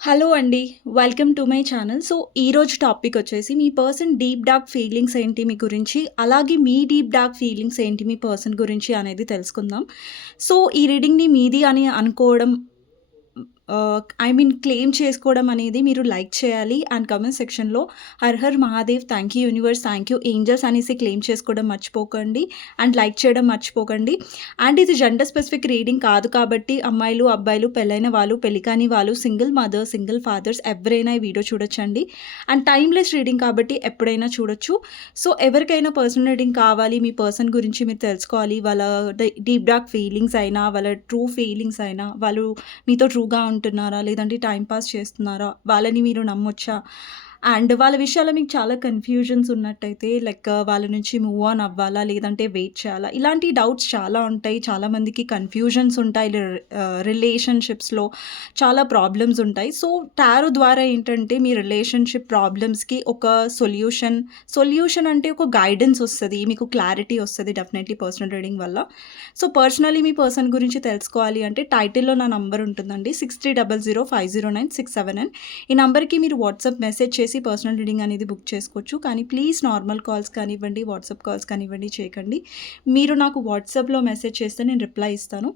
Hello అండి. Welcome to my channel. So, ఈరోజు topic వచ్చేసి మీ పర్సన్ డీప్ డార్క్ ఫీలింగ్స్ ఏంటి మీ గురించి, అలాగే మీ డీప్ డార్క్ ఫీలింగ్స్ ఏంటి మీ పర్సన్ గురించి అనేది తెలుసుకుందాం. సో, ఈ రీడింగ్‌ని మీది అని అనుకోవడం క్లెయిమ్ చేసుకోవడం అనేది మీరు లైక్ చేయాలి. అండ్ కామెంట్ సెక్షన్‌లో Har Har Mahadev, thank you universe, thank you angels అనేసి క్లెయిమ్ చేసుకోవడం మర్చిపోకండి. అండ్ లైక్ చేయడం మర్చిపోకండి. అండ్ ఇది జెండర్ స్పెసిఫిక్ రీడింగ్ కాదు కాబట్టి అమ్మాయిలు, అబ్బాయిలు, పెళ్ళైన వాళ్ళు, పెళ్లి కాని వాళ్ళు, సింగిల్ మదర్, సింగిల్ ఫాదర్స్ ఎవరైనా ఈ వీడియో చూడొచ్చండి. అండ్ టైమ్‌లెస్ రీడింగ్ కాబట్టి ఎప్పుడైనా చూడొచ్చు. సో, ఎవరికైనా పర్సనల్ రీడింగ్ కావాలి, మీ పర్సన్ గురించి మీరు తెలుసుకోవాలి, వాళ్ళ డీప్ డార్క్ ఫీలింగ్స్ అయినా, వాళ్ళ ట్రూ ఫీలింగ్స్ అయినా, వాళ్ళు మీతో ట్రూగా ఉంటున్నారా? లేదంటే టైమ్ పాస్ చేస్తున్నారా? వాళ్ళని మీరు నమ్మొచ్చా? అండ్ వాళ్ళ విషయాల్లో మీకు చాలా కన్‌ఫ్యూజన్స్ ఉన్నట్టయితే వాళ్ళ నుంచి మూవ్ ఆన్ అవ్వాలా? లేదంటే వెయిట్ చేయాలా? ఇలాంటి డౌట్స్ చాలా ఉంటాయి. చాలామందికి కన్‌ఫ్యూజన్స్ ఉంటాయి. రిలేషన్‌షిప్స్‌లో చాలా ప్రాబ్లమ్స్ ఉంటాయి. సో, టారో ద్వారా ఏంటంటే మీ రిలేషన్‌షిప్ ప్రాబ్లమ్స్‌కి ఒక సొల్యూషన్ అంటే ఒక గైడెన్స్ వస్తది. మీకు క్లారిటీ వస్తది డెఫినెట్‌లీ పర్సనల్ రీడింగ్ వల్ల. సో, పర్సనల్లీ మీ పర్సన్ గురించి తెలుసుకోవాలి అంటే టైటిల్‌లో నా నంబర్ ఉంటుందండి. 6300509679. ఈ నంబర్‌కి మీరు వాట్సాప్ మెసేజ్ చేసి పర్సనల్ రీడింగ్ అనేది బుక్ చేసుకోవచ్చు. కానీ ప్లీజ్ నార్మల్ కాల్స్ కానివ్వండి, వాట్సాప్ కాల్స్ కానివ్వండి చేయకండి. మీరు నాకు వాట్సాప్‌లో మెసేజ్ చేస్తే నేను రిప్లై ఇస్తాను.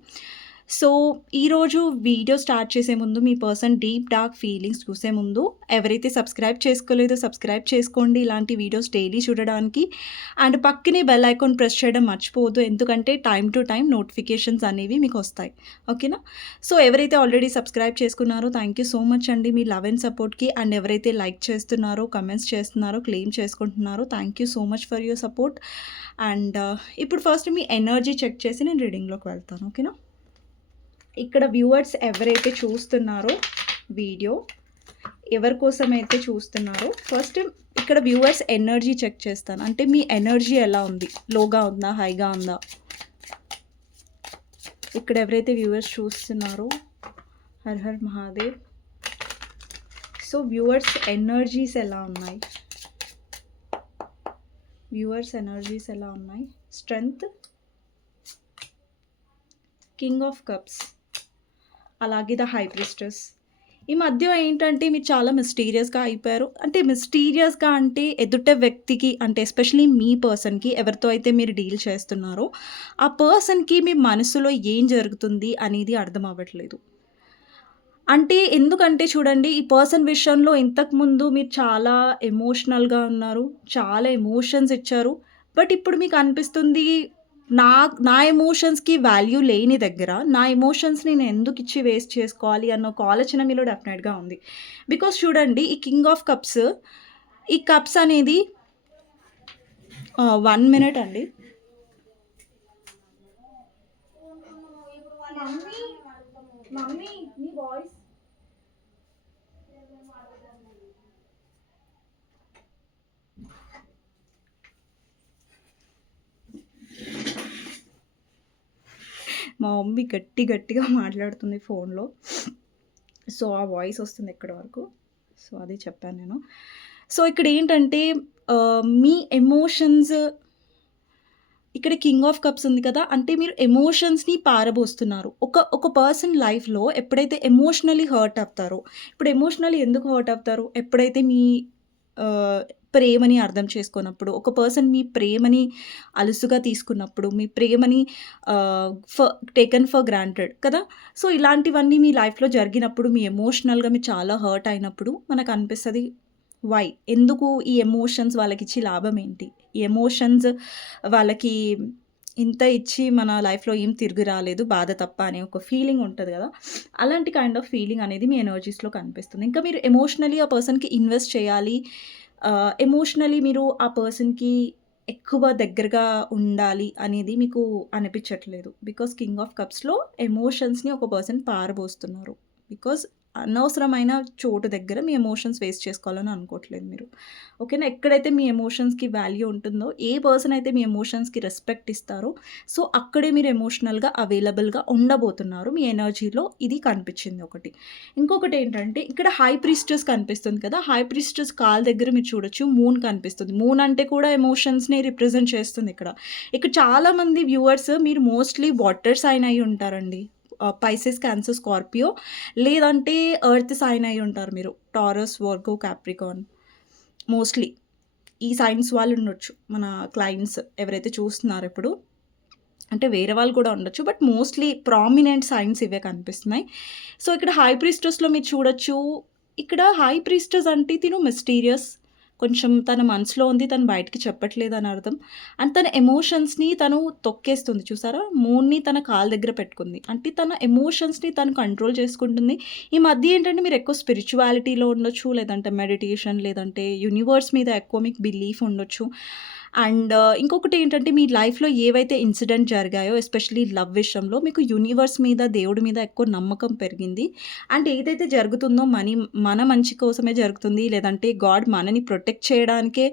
సో, ఈరోజు వీడియో స్టార్ట్ చేసే ముందు మీ పర్సన్ డీప్ డార్క్ ఫీలింగ్స్ చూసే ముందు ఎవరైతే సబ్స్క్రైబ్ చేసుకోలేదో సబ్స్క్రైబ్ చేసుకోండి ఇలాంటి వీడియోస్ డైలీ చూడడానికి. అండ్ పక్కనే బెల్ ఐకాన్ ప్రెస్ చేయడం మర్చిపోవద్దు. ఎందుకంటే టైమ్ టు టైమ్ నోటిఫికేషన్స్ అనేవి మీకు వస్తాయి. ఓకేనా? సో, ఎవరైతే ఆల్రెడీ సబ్స్క్రైబ్ చేసుకున్నారో థ్యాంక్ యూ సో మచ్ అండి మీ లవ్ అండ్ సపోర్ట్‌కి. అండ్ ఎవరైతే లైక్ చేస్తున్నారో, కమెంట్స్ చేస్తున్నారో, క్లెయిమ్ చేసుకుంటున్నారో thank you so much for your support. And ఇప్పుడు ఫస్ట్ మీ ఎనర్జీ చెక్ చేసి నేను రీడింగ్‌లోకి వెళ్తాను. ఓకేనా? ఇక్కడ వ్యూవర్స్ ఎవరైతే చూస్తున్నారో వీడియో, ఎవరి కోసమైతే చూస్తున్నారో ఫస్ట్ ఇక్కడ వ్యూవర్స్ ఎనర్జీ చెక్ చేస్తాను. అంటే మీ ఎనర్జీ ఎలా ఉంది? లోగా ఉందా? హైగా ఉందా? ఇక్కడ ఎవరైతే వ్యూవర్స్ చూస్తున్నారో her Har Mahadev. So, viewers energies ఎలా ఉన్నాయి? వ్యూవర్స్ ఎనర్జీస్ ఎలా ఉన్నాయి? స్ట్రెంగ్త్, కింగ్ ఆఫ్ కప్స్, అలాగే ద హై ప్రిస్టెస్. ఈ మధ్య ఏంటంటే మీరు చాలా మిస్టీరియస్‌గా అయిపోయారు. అంటే మిస్టీరియస్‌గా అంటే ఎదుట వ్యక్తికి అంటే ఎస్పెషల్లీ మీ పర్సన్‌కి ఎవరితో అయితే మీరు డీల్ చేస్తున్నారో, ఆ పర్సన్‌కి మీ మనసులో ఏం జరుగుతుంది అనేది అర్థం అవ్వట్లేదు. అంటే ఎందుకంటే చూడండి ఈ పర్సన్ విషయంలో ఇంతకుముందు మీరు చాలా ఎమోషనల్‌గా ఉన్నారు. చాలా ఎమోషన్స్ ఇచ్చారు. బట్ ఇప్పుడు మీకు అనిపిస్తుంది నా నా ఎమోషన్స్‌కి వాల్యూ లేని దగ్గర, నా ఎమోషన్స్‌ని నేను ఎందుకిచ్చి వేస్ట్ చేసుకోవాలి అన్న ఒక ఆలోచన మీలో డెఫినెట్‌గా ఉంది. బికాజ్ చూడండి ఈ కింగ్ ఆఫ్ కప్స్, ఈ కప్స్ అనేది 1 మినిట్ అండి. మమ్మీ, మమ్మీ నీ వాయిస్ మా మమ్మీ గట్టిగా మాట్లాడుతుంది ఫోన్‌లో. సో, ఆ వాయిస్ వస్తుంది ఇక్కడి వరకు. సో, అదే చెప్పాను నేను. సో, ఇక్కడేంటంటే మీ ఎమోషన్స్ ఇక్కడ కింగ్ ఆఫ్ కప్స్ ఉంది కదా! అంటే మీరు ఎమోషన్స్‌ని పారబోస్తున్నారు. ఒక పర్సన్ లైఫ్‌లో ఎప్పుడైతే ఎమోషనల్లీ హర్ట్ అవుతారో, ఇప్పుడు ఎమోషనల్లీ ఎందుకు హర్ట్ అవుతారు? ఎప్పుడైతే మీ ఆహ్, ప్రేమని అర్థం చేసుకోనప్పుడు, ఒక పర్సన్ మీ ప్రేమని అలుసుగా తీసుకున్నప్పుడు, మీ ప్రేమని ఆహ్, ఫ టేకెన్ ఫర్ గ్రాంటెడ్ కదా! సో, ఇలాంటివన్నీ మీ లైఫ్‌లో జరిగినప్పుడు, మీ ఎమోషనల్‌గా మీరు చాలా హర్ట్ అయినప్పుడు మనకనిపిస్తది వై? ఎందుకు ఈ ఎమోషన్స్ వాళ్ళకిచ్చి లాభం ఏంటి? ఈ ఎమోషన్స్ వాళ్ళకి ఇంత ఇచ్చి మన లైఫ్‌లో ఏం తిరిగి రాలేదు. బాధ తప్ప అనే ఒక ఫీలింగ్ ఉంటది గదా! అలాంటి కైండ్ ఆఫ్ ఫీలింగ్ అనేది మీ ఎనర్జీస్‌లో కనిపిస్తుంది. ఇంకా మీరు ఎమోషనల్లీ ఆ పర్సన్‌కి ఇన్వెస్ట్ చేయాలి. ఎమోషనల్లీ మీరు ఆ పర్సన్‌కి ఎక్కువ దగ్గరగా ఉండాలి అనేది మీకు అనిపించట్లేదు. బికాజ్ కింగ్ ఆఫ్ కప్స్‌లో ఎమోషన్స్‌ని ఒక పర్సన్ పారబోస్తున్నారు. బికాజ్ అనవసరమైన చోటు దగ్గర మీ ఎమోషన్స్ వేస్ట్ చేసుకోవాలని అనుకోవట్లేదు మీరు. ఓకేనా? ఎక్కడైతే మీ ఎమోషన్స్‌కి వాల్యూ ఉంటుందో, ఏ పర్సన్ అయితే మీ ఎమోషన్స్‌కి రెస్పెక్ట్ ఇస్తారో, సో, అక్కడే మీరు ఎమోషనల్‌గా అవైలబుల్‌గా ఉండబోతున్నారు. మీ ఎనర్జీలో ఇది కనిపించింది ఒకటి. ఇంకొకటేంటంటే ఇక్కడ హై ప్రీస్టెస్ కనిపిస్తుంది కదా! హై ప్రీస్టెస్ కాళ్ళ దగ్గర మీరు చూడొచ్చు మూన్ కనిపిస్తుంది. మూన్ అంటే కూడా ఎమోషన్స్‌ని రిప్రజెంట్ చేస్తుంది ఇక్కడ. ఇక్కడ చాలామంది వ్యూవర్స్ మీరు మోస్ట్‌లీ వాటర్ సైన్ అయ్యి ఉంటారండి. పైసెస్, క్యాన్సర్, స్కార్పియో లేదంటే ఎర్త్ సైన్ అయి ఉంటారు మీరు. Taurus, Virgo, Capricorn mostly. ఈ సైన్స్ వాళ్ళు ఉండొచ్చు. మన క్లయింట్స్ ఎవరైతే చూస్తున్నారో ఇప్పుడు. అంటే వేరే వాళ్ళు కూడా ఉండొచ్చు. బట్ మోస్ట్‌లీ ప్రామినెంట్ సైన్స్ ఇవే కనిపిస్తున్నాయి. సో, ఇక్కడ హై ప్రీస్టెస్‌లో మీరు చూడొచ్చు. ఇక్కడ హై ప్రీస్టెస్ అంటే తిను మిస్టీరియస్. కొంచెం తన మనసులో ఉంది. తను బయటికి చెప్పట్లేదని అర్థం. అండ్ తన ఎమోషన్స్‌ని తను తొక్కేస్తుంది చూసారా? మూన్‌ని తన కాళ్ళ దగ్గర పెట్టుకుంది. అంటే తన ఎమోషన్స్‌ని తను కంట్రోల్ చేసుకుంటుంది. ఈ మధ్య ఏంటంటే మీరు ఎక్కువ స్పిరిచువాలిటీలో ఉండొచ్చు. లేదంటే మెడిటేషన్, లేదంటే యూనివర్స్ మీద ఎక్కువ మీకు బిలీఫ్ ఉండొచ్చు. అండ్ ఇంకొకటి ఏంటంటే మీ లైఫ్‌లో ఏవైతే ఇన్సిడెంట్ జరిగాయో ఎస్పెషల్లీ లవ్ విషయంలో మీకు యూనివర్స్ మీద, దేవుడి మీద ఎక్కువ నమ్మకం పెరిగింది. అండ్ ఏదైతే జరుగుతుందో మన మంచి కోసమే జరుగుతుంది. లేదంటే గాడ్ మనని ప్రొటెక్ట్ చేయడానికే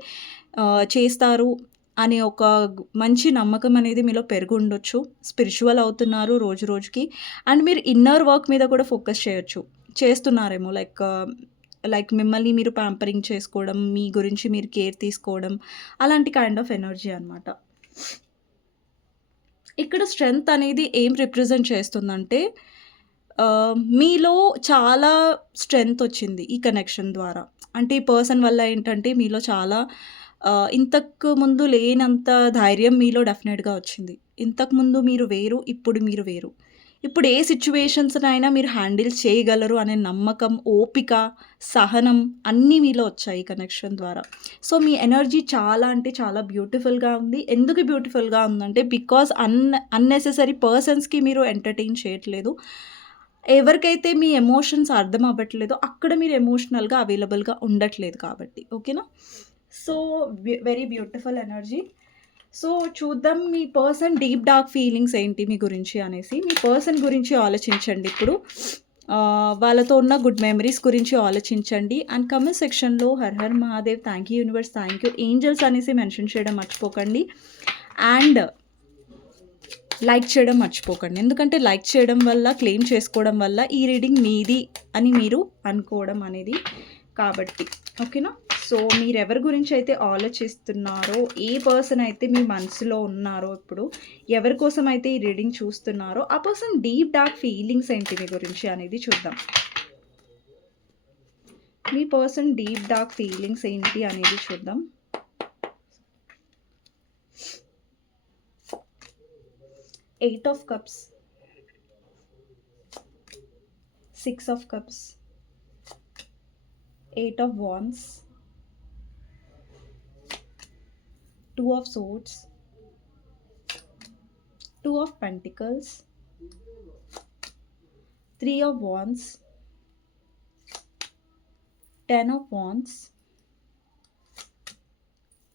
చేస్తారు అనే ఒక మంచి నమ్మకం అనేది మీలో పెరిగుండొచ్చు. స్పిరిచువల్ అవుతున్నారు రోజు రోజుకి. అండ్ మీరు ఇన్నర్ వర్క్ మీద కూడా ఫోకస్ చేయొచ్చు. చేస్తున్నారేమో లైక్ మిమ్మల్ని మీరు ప్యాంపరింగ్ చేసుకోవడం, మీ గురించి మీరు కేర్ తీసుకోవడం, అలాంటి కైండ్ ఆఫ్ ఎనర్జీ అనమాట. ఇక్కడ స్ట్రెంగ్త్ అనేది ఏం రిప్రజెంట్ చేస్తుందంటే మీలో చాలా స్ట్రెంగ్త్ వచ్చింది ఈ కనెక్షన్ ద్వారా. అంటే ఈ పర్సన్ వల్ల ఏంటంటే మీలో చాలా ఇంతకు ముందు లేనంత ధైర్యం మీలో డెఫినెట్‌గా వచ్చింది. ఇంతకుముందు మీరు వేరు, ఇప్పుడు మీరు వేరు. ఇప్పుడు ఏ సిట్యుయేషన్స్‌నైనా మీరు హ్యాండిల్ చేయగలరు అనే నమ్మకం, ఓపిక, సహనం అన్నీ మీలో వచ్చాయి ఈ కనెక్షన్ ద్వారా. సో, మీ ఎనర్జీ చాలా అంటే చాలా బ్యూటిఫుల్‌గా ఉంది. ఎందుకు బ్యూటిఫుల్‌గా ఉందంటే బికాజ్ అన్నెసెసరీ పర్సన్స్‌కి మీరు ఎంటర్‌టైన్ చేయట్లేదు. ఎవరికైతే మీ ఎమోషన్స్ అర్థం అవ్వట్లేదో అక్కడ మీరు ఎమోషనల్‌గా అవైలబుల్‌గా ఉండట్లేదు కాబట్టి. ఓకేనా? So, very beautiful energy. So, చూద్దాం మీ పర్సన్ డీప్ డార్క్ ఫీలింగ్స్ ఏంటి మీ గురించి అనేసి. మీ పర్సన్ గురించి ఆలోచించండి ఇప్పుడు. వాళ్ళతో ఉన్న గుడ్ మెమరీస్ గురించి ఆలోచించండి. అండ్ కామెంట్ సెక్షన్‌లో Har Har Mahadev, thank you universe, thank you angels అనేసి మెన్షన్ చేయడం మర్చిపోకండి. అండ్ లైక్ చేయడం మర్చిపోకండి. ఎందుకంటే లైక్ చేయడం వల్ల, క్లెయిమ్ చేసుకోవడం వల్ల ఈ రీడింగ్ మీది అని మీరు అనుకోవడం అనేది కాబట్టి. ఓకేనా? సో, మీరెవరి గురించి అయితే ఆలోచిస్తున్నారో, ఏ పర్సన్ అయితే మీ మనసులో ఉన్నారో ఇప్పుడు, ఎవరి కోసం అయితే ఈ రీడింగ్ చూస్తున్నారో, ఆ పర్సన్ డీప్ డార్క్ ఫీలింగ్స్ ఏంటి మీ గురించి అనేది చూద్దాం. మీ పర్సన్ డీప్ డార్క్ ఫీలింగ్స్ ఏంటి అనేది చూద్దాం. Eight of cups, 6 of cups, 8 of wands, 2 of swords, 2 of pentacles, 3 of wands, 10 of wands,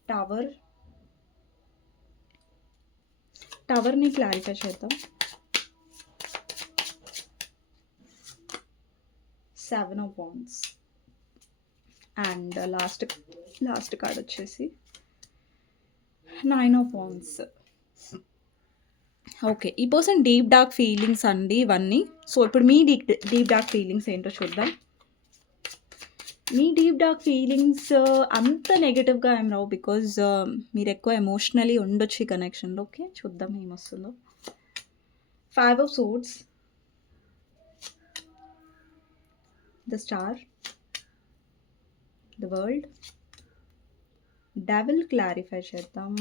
tower. టవర్ని clarify చేద్దాం. 7 of wands and last card వచ్చేసి 9 of wands. ఓకే, ఈ పర్సన్ డీప్ డార్క్ ఫీలింగ్స్ అండి ఇవన్నీ. So, ఇప్పుడు మీ deep dark feelings ఏంటో చూద్దాం. మీ deep dark feelings అంత నెగటివ్గా ఏం రావు బికాజ్ మీరు ఎక్కువ ఎమోషనలీ ఉండొచ్చు ఈ కనెక్షన్లో. ఓకే, చూద్దాం ఏమొస్తుందో. 5 of swords, the star, the world, devil clarify చేద్దాం.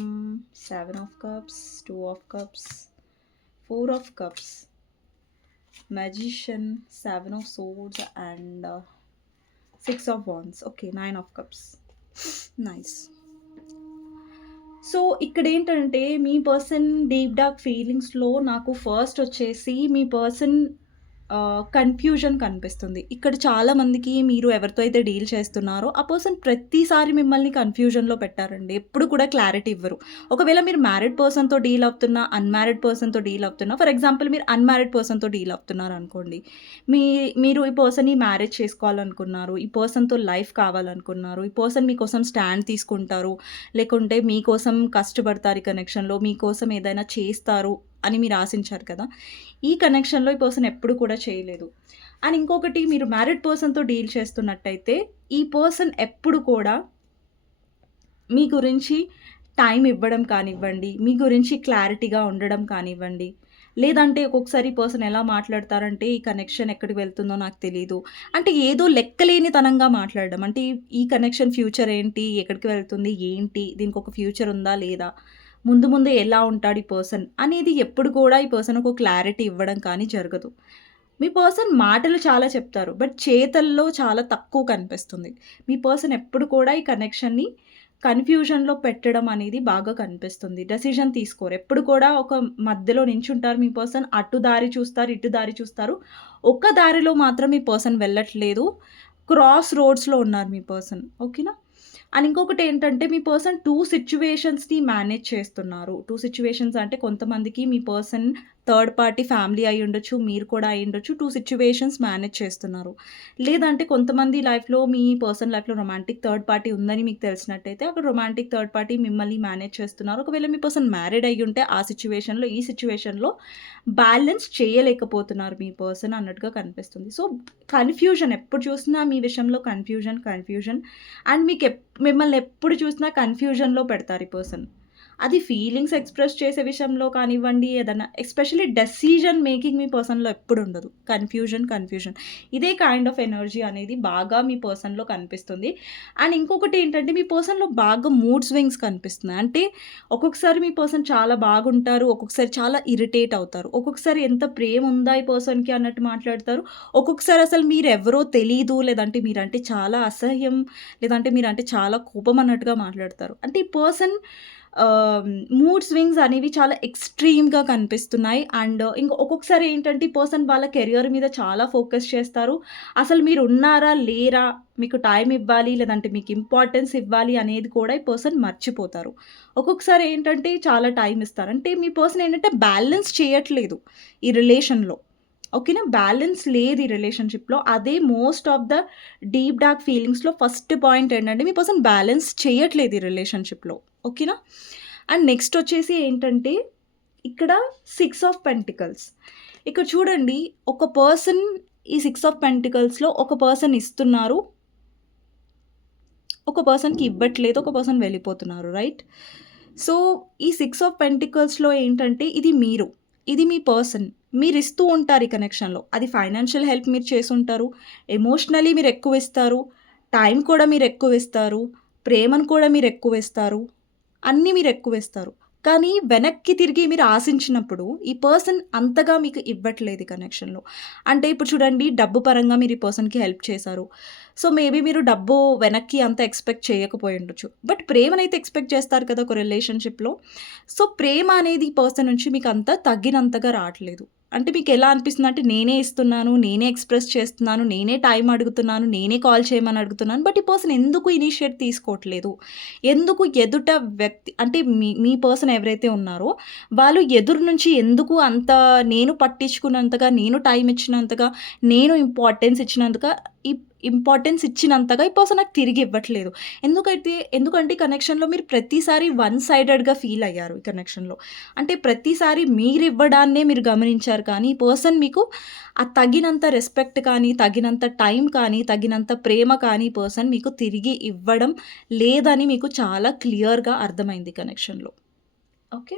7 of cups, 2 of cups, 4 of cups, magician, 7 of swords and 6 of wands. Okay, 9 of cups. Nice. So, ఇక్కడ ఏంటంటే మీ పర్సన్ డీప్ డార్క్ ఫీలింగ్స్లో నాకు ఫస్ట్ వచ్చేసి మీ పర్సన్ కన్ఫ్యూజన్ కనిపిస్తుంది. ఇక్కడ చాలామందికి మీరు ఎవరితో అయితే డీల్ చేస్తున్నారో ఆ పర్సన్ ప్రతిసారి మిమ్మల్ని కన్ఫ్యూజన్లో పెట్టారండి. ఎప్పుడు కూడా క్లారిటీ ఇవ్వరు. ఒకవేళ మీరు మ్యారీడ్ పర్సన్తో డీల్ అవుతున్నా, అన్మ్యారీడ్ పర్సన్తో డీల్ అవుతున్నా, ఫర్ ఎగ్జాంపుల్ మీరు అన్మ్యారీడ్ పర్సన్తో డీల్ అవుతున్నారు అనుకోండి. మీరు ఈ పర్సన్ని మ్యారేజ్ చేసుకోవాలనుకున్నారు, ఈ పర్సన్తో లైఫ్ కావాలనుకున్నారు, ఈ పర్సన్ మీకోసం స్టాండ్ తీసుకుంటారు, లేకుంటే మీకోసం కష్టపడతారు ఈ కనెక్షన్లో, మీకోసం ఏదైనా చేస్తారు అని మీరు ఆశించారు కదా. ఈ కనెక్షన్లో ఈ పర్సన్ ఎప్పుడు కూడా చేయలేదు. అండ్ ఇంకొకటి, మీరు మ్యారీడ్ పర్సన్తో డీల్ చేస్తున్నట్టయితే ఈ పర్సన్ ఎప్పుడు కూడా మీ గురించి టైం ఇవ్వడం కానివ్వండి, మీ గురించి క్లారిటీగా ఉండడం కానివ్వండి, లేదంటే ఒక్కొక్కసారి ఈ పర్సన్ ఎలా మాట్లాడతారంటే, ఈ కనెక్షన్ ఎక్కడికి వెళ్తుందో నాకు తెలీదు. అంటే ఏదో లెక్కలేనితనంగా మాట్లాడడం. అంటే ఈ కనెక్షన్ ఫ్యూచర్ ఏంటి? ఎక్కడికి వెళ్తుంది? ఏంటి? దీనికొక ఫ్యూచర్ ఉందా? లేదా? ముందు ముందు ఎలా ఉంటాడు ఈ పర్సన్? అనేది ఎప్పుడు కూడా ఈ పర్సన్ ఒక క్లారిటీ ఇవ్వడం కానీ జరగదు. మీ పర్సన్ మాటలు చాలా చెప్తారు. బట్ చేతల్లో చాలా తక్కువ కనిపిస్తుంది. మీ పర్సన్ ఎప్పుడు కూడా ఈ కనెక్షన్‌ని కన్‌ఫ్యూజన్‌లో పెట్టడం అనేది బాగా కనిపిస్తుంది. డెసిషన్ తీసుకోరు. ఎప్పుడు కూడా ఒక మధ్యలో నించుంటారు మీ పర్సన్. అటు దారి చూస్తారు, ఇటు దారి చూస్తారు. ఒక్క దారిలో మాత్రం మీ పర్సన్ వెళ్ళట్లేదు. క్రాస్ రోడ్స్‌లో ఉన్నారు మీ పర్సన్. ఓకేనా? అండ్ ఇంకొకటేంటంటే మీ పర్సన్ 2 సిట్యుయేషన్స్‌ని మేనేజ్ చేస్తున్నారు. 2 సిట్యుయేషన్స్ అంటే కొంతమందికి మీ పర్సన్ థర్డ్ పార్టీ ఫ్యామిలీ అయ్యుండొచ్చు. మీరు కూడా అయ్యుండొచ్చు. 2 సిట్యుయేషన్స్ మేనేజ్ చేస్తున్నారు. లేదంటే కొంతమంది లైఫ్‌లో మీ పర్సన్ లైఫ్‌లో రొమాంటిక్ థర్డ్ పార్టీ ఉందని మీకు తెలిసినట్టయితే అక్కడ రొమాంటిక్ థర్డ్ పార్టీ మిమ్మల్ని మేనేజ్ చేస్తున్నారు. ఒకవేళ మీ పర్సన్ మ్యారీడ్ అయ్యుంటే ఆ సిట్యుయేషన్‌లో, ఈ సిట్యుయేషన్‌లో బ్యాలెన్స్ చేయలేకపోతున్నారు మీ పర్సన్ అన్నట్టుగా కనిపిస్తుంది. సో, కన్‌ఫ్యూజన్ ఎప్పుడు చూసినా మీ విషయంలో కన్‌ఫ్యూజన్ అండ్ మిమ్మల్ని ఎప్పుడు చూసినా కన్‌ఫ్యూజన్‌లో పెడతారు ఈ పర్సన్. అది ఫీలింగ్స్ ఎక్స్‌ప్రెస్ చేసే విషయంలో కానివ్వండి, ఏదన్నా ఎస్పెషల్లీ డెసిషన్ మేకింగ్ మీ పర్సన్‌లో ఎప్పుడుండదు. కన్‌ఫ్యూజన్. ఇదే కైండ్ ఆఫ్ ఎనర్జీ అనేది బాగా మీ పర్సన్‌లో కనిపిస్తుంది. అండ్ ఇంకొకటి ఏంటంటే మీ పర్సన్‌లో బాగా మూడ్ స్వింగ్స్ కనిపిస్తున్నాయి. అంటే ఒక్కొక్కసారి మీ పర్సన్ చాలా బాగుంటారు. ఒక్కొక్కసారి చాలా ఇరిటేట్ అవుతారు. ఒక్కొక్కసారి ఎంత ప్రేమ ఉందా ఈ పర్సన్‌కి అన్నట్టు మాట్లాడతారు. ఒక్కొక్కసారి అసలు మీరెవరో తెలీదు. లేదంటే మీరంటే చాలా అసహ్యం. లేదంటే మీరంటే చాలా కోపం అన్నట్టుగా మాట్లాడతారు. అంటే ఈ పర్సన్ ఆహ్, మూడ్ స్వింగ్స్ అనేవి చాలా ఎక్స్‌ట్రీమ్‌గా కనిపిస్తున్నాయి. అండ్ ఒక్కొక్కసారి ఏంటంటే ఈ పర్సన్ వాళ్ళ కెరియర్ మీద చాలా ఫోకస్ చేస్తారు. అసలు మీరున్నారా? లేరా? మీకు టైం ఇవ్వాలి. లేదంటే మీకు ఇంపార్టెన్స్ ఇవ్వాలి అనేది కూడా ఈ పర్సన్ మర్చిపోతారు. ఒక్కొక్కసారి ఏంటంటే చాలా టైం ఇస్తారు. అంటే మీ పర్సన్ ఏంటంటే బ్యాలెన్స్ చేయట్లేదు ఈ రిలేషన్‌లో. ఓకేనా? బ్యాలెన్స్ లేదు ఈ రిలేషన్‌షిప్‌లో. అదే most of the deep dark ఫీలింగ్స్‌లో ఫస్ట్ పాయింట్ ఏంటంటే మీ పర్సన్ బ్యాలెన్స్ చేయట్లేదు ఈ రిలేషన్‌షిప్‌లో. ఓకేనా? అండ్ నెక్స్ట్ వచ్చేసి ఏంటంటే ఇక్కడ 6 ఆఫ్ పెంటికల్స్. ఇక్కడ చూడండి ఒక పర్సన్ ఈ 6 ఆఫ్ పెంటికల్స్‌లో ఒక పర్సన్ ఇస్తున్నారు. ఒక పర్సన్‌కి ఇవ్వట్లేదు. ఒక పర్సన్ వెళ్ళిపోతున్నారు. రైట్? సో, ఈ 6 ఆఫ్ పెంటికల్స్‌లో ఏంటంటే ఇది మీరు. ఇది మీ పర్సన్. మీరిస్తూ ఉంటారు ఈ కనెక్షన్‌లో. అది ఫైనాన్షియల్ హెల్ప్ మీరు చేసుంటారు. ఎమోషనల్లీ మీరెక్కువిస్తారు. టైం కూడా మీరెక్కువిస్తారు. ప్రేమను కూడా మీరెక్కువిస్తారు. అన్నీ మీరెక్కువిస్తారు. కానీ వెనక్కి తిరిగి మీరు ఆశించినప్పుడు ఈ పర్సన్ అంతగా మీకు ఇవ్వట్లేదు ఈ కనెక్షన్‌లో. అంటే ఇప్పుడు చూడండి డబ్బు పరంగా మీరు ఈ పర్సన్‌కి హెల్ప్ చేశారు. సో, మేబీ మీరు డబ్బు వెనక్కి అంత ఎక్స్‌పెక్ట్ చేయకపోయుండొచ్చు. బట్ ప్రేమనైతే ఎక్స్‌పెక్ట్ చేస్తారు కదా! ఒక రిలేషన్‌షిప్‌లో. సో, ప్రేమ అనేది ఈ పర్సన్ నుంచి మీకంత తగ్గినంతగా రాట్లేదు. అంటే మీకెలా అనిపిస్తుందంటే నేనే ఇస్తున్నాను, నేనే ఎక్స్‌ప్రెస్ చేస్తున్నాను, నేనే టైం అడుగుతున్నాను, నేనే కాల్ చేయమని అడుగుతున్నాను. బట్ ఈ పర్సన్ ఎందుకు ఇనిషియేట్ తీసుకోవట్లేదు? ఎందుకు ఎదుట వ్యక్తి అంటే మీ పర్సన్ ఎవరైతే ఉన్నారో వాళ్ళు ఎదురు నుంచి ఎందుకు అంత నేను పట్టించుకున్నంతగా, నేను టైం ఇచ్చినంతగా, నేను ఇంపార్టెన్స్ ఇచ్చినంతగా ఈ పర్సన్ నాకు తిరిగి ఇవ్వట్లేదు. ఎందుకంటే ఈ కనెక్షన్‌లో మీరు ప్రతిసారి వన్ సైడెడ్‌గా ఫీల్ అయ్యారు ఈ కనెక్షన్‌లో. అంటే ప్రతిసారి మీరివ్వడాన్నే మీరు గమనించారు కానీ, ఈ పర్సన్ మీకు ఆ తగినంత రెస్పెక్ట్ కానీ, తగినంత టైం కానీ, తగినంత ప్రేమ కానీ ఈ పర్సన్ మీకు తిరిగి ఇవ్వడం లేదని మీకు చాలా క్లియర్‌గా అర్థమైంది కనెక్షన్‌లో. ఓకే.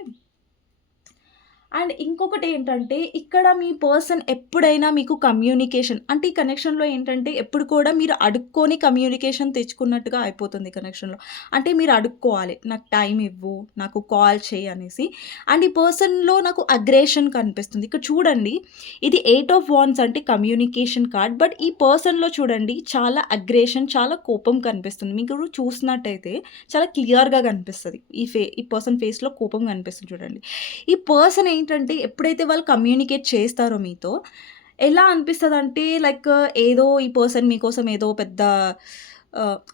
అండ్ ఇంకొకటేంటంటే, ఇక్కడ మీ పర్సన్ ఎప్పుడైనా మీకు కమ్యూనికేషన్ అంటే, ఈ కనెక్షన్‌లో ఏంటంటే, ఎప్పుడు కూడా మీరు అడుక్కొని కమ్యూనికేషన్ తెచ్చుకున్నట్టుగా అయిపోతుంది ఈ కనెక్షన్‌లో. అంటే మీరు అడుక్కోవాలి. నాకు టైం ఇవ్వు, నాకు కాల్ చెయ్యి అనేసి. అండ్ ఈ పర్సన్‌లో నాకు అగ్రెషన్ కనిపిస్తుంది. ఇక్కడ చూడండి, ఇది 8 ఆఫ్ వాండ్స్ అంటే కమ్యూనికేషన్ కార్డ్. బట్ ఈ పర్సన్‌లో చూడండి చాలా అగ్రెషన్, చాలా కోపం కనిపిస్తుంది. మీకు చూసినట్టయితే చాలా క్లియర్‌గా కనిపిస్తది. ఈ పర్సన్ ఫేస్‌లో కోపం కనిపిస్తుంది చూడండి. ఈ పర్సన్ ఏంటంటే ఎప్పుడైతే వాళ్ళు కమ్యూనికేట్ చేస్తారో మీతో, ఎలా అనిపిస్తదంటే లైక్ ఏదో ఈ పర్సన్ మీకోసం ఏదో పెద్ద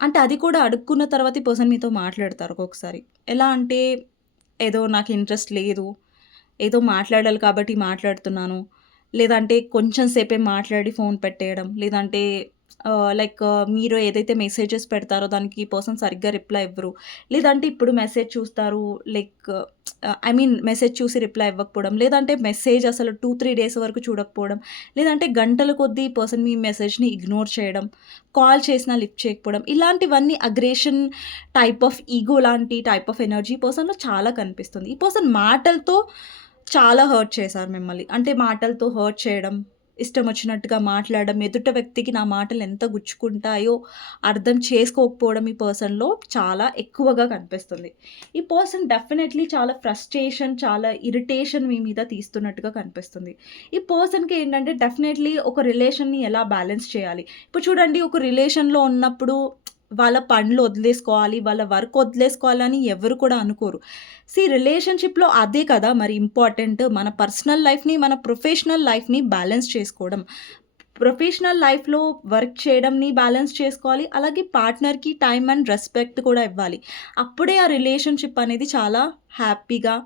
అంటే అది కూడా అడుక్కున్న తర్వాత ఈ పర్సన్ మీతో మాట్లాడతారు ఒక్కొక్కసారి. ఎలా అంటే ఏదో నాకు ఇంట్రెస్ట్ లేదు. ఏదో మాట్లాడాలి కాబట్టి మాట్లాడుతున్నాను. లేదంటే కొంచెం సేపే మాట్లాడి ఫోన్ పెట్టేయడం. లేదంటే మీరు ఏదైతే మెసేజెస్ పెడతారో దానికి ఈ పర్సన్ సరిగ్గా రిప్లై ఇవ్వరు. లేదంటే ఇప్పుడు మెసేజ్ చూస్తారు. మెసేజ్ చూసి రిప్లై ఇవ్వకపోవడం. లేదంటే మెసేజ్ అసలు 2, 3 డేస్ వరకు చూడకపోవడం. లేదంటే గంటల కొద్దీ ఈ పర్సన్ మీ మెసేజ్‌ని ఇగ్నోర్ చేయడం. కాల్ చేసినా లిఫ్ట్ చేయకపోవడం. ఇలాంటివన్నీ అగ్రెషన్ టైప్ ఆఫ్ ఈగో లాంటి టైప్ ఆఫ్ ఎనర్జీ ఈ పర్సన్‌లో చాలా కనిపిస్తుంది. ఈ పర్సన్ మాటలతో చాలా హర్ట్ చేశారు మిమ్మల్ని. అంటే మాటలతో హర్ట్ చేయడం, ఇష్టం వచ్చినట్టుగా మాట్లాడడం, ఎదుట వ్యక్తికి నా మాటలు ఎంత గుచ్చుకుంటాయో అర్థం చేసుకోకపోవడం ఈ పర్సన్‌లో చాలా ఎక్కువగా కనిపిస్తుంది. ఈ పర్సన్ డెఫినైట్‌లీ చాలా ఫ్రస్ట్రేషన్, చాలా ఇరిటేషన్ మీ మీద తీస్తున్నట్టుగా కనిపిస్తుంది. ఈ పర్సన్‌కి ఏంటంటే డెఫినైట్‌లీ ఒక రిలేషన్‌ని ఎలా బ్యాలెన్స్ చేయాలి. ఇప్పుడు చూడండి, ఒక రిలేషన్‌లో ఉన్నప్పుడు వాళ్ళ పనులు వదిలేసుకోవాలి, వాళ్ళ వర్క్ వదిలేసుకోవాలని ఎవరు కూడా అనుకోరు. రిలేషన్‌షిప్‌లో అదే కదా మరి ఇంపార్టెంట్. మన పర్సనల్ లైఫ్‌ని, మన ప్రొఫెషనల్ లైఫ్‌ని బ్యాలెన్స్ చేసుకోవడం. ప్రొఫెషనల్ లైఫ్‌లో వర్క్ చేయడంని బ్యాలెన్స్ చేసుకోవాలి. అలాగే పార్ట్నర్‌కి టైమ్ అండ్ రెస్పెక్ట్ కూడా ఇవ్వాలి. అప్పుడే ఆ రిలేషన్‌షిప్ అనేది చాలా హ్యాపీగా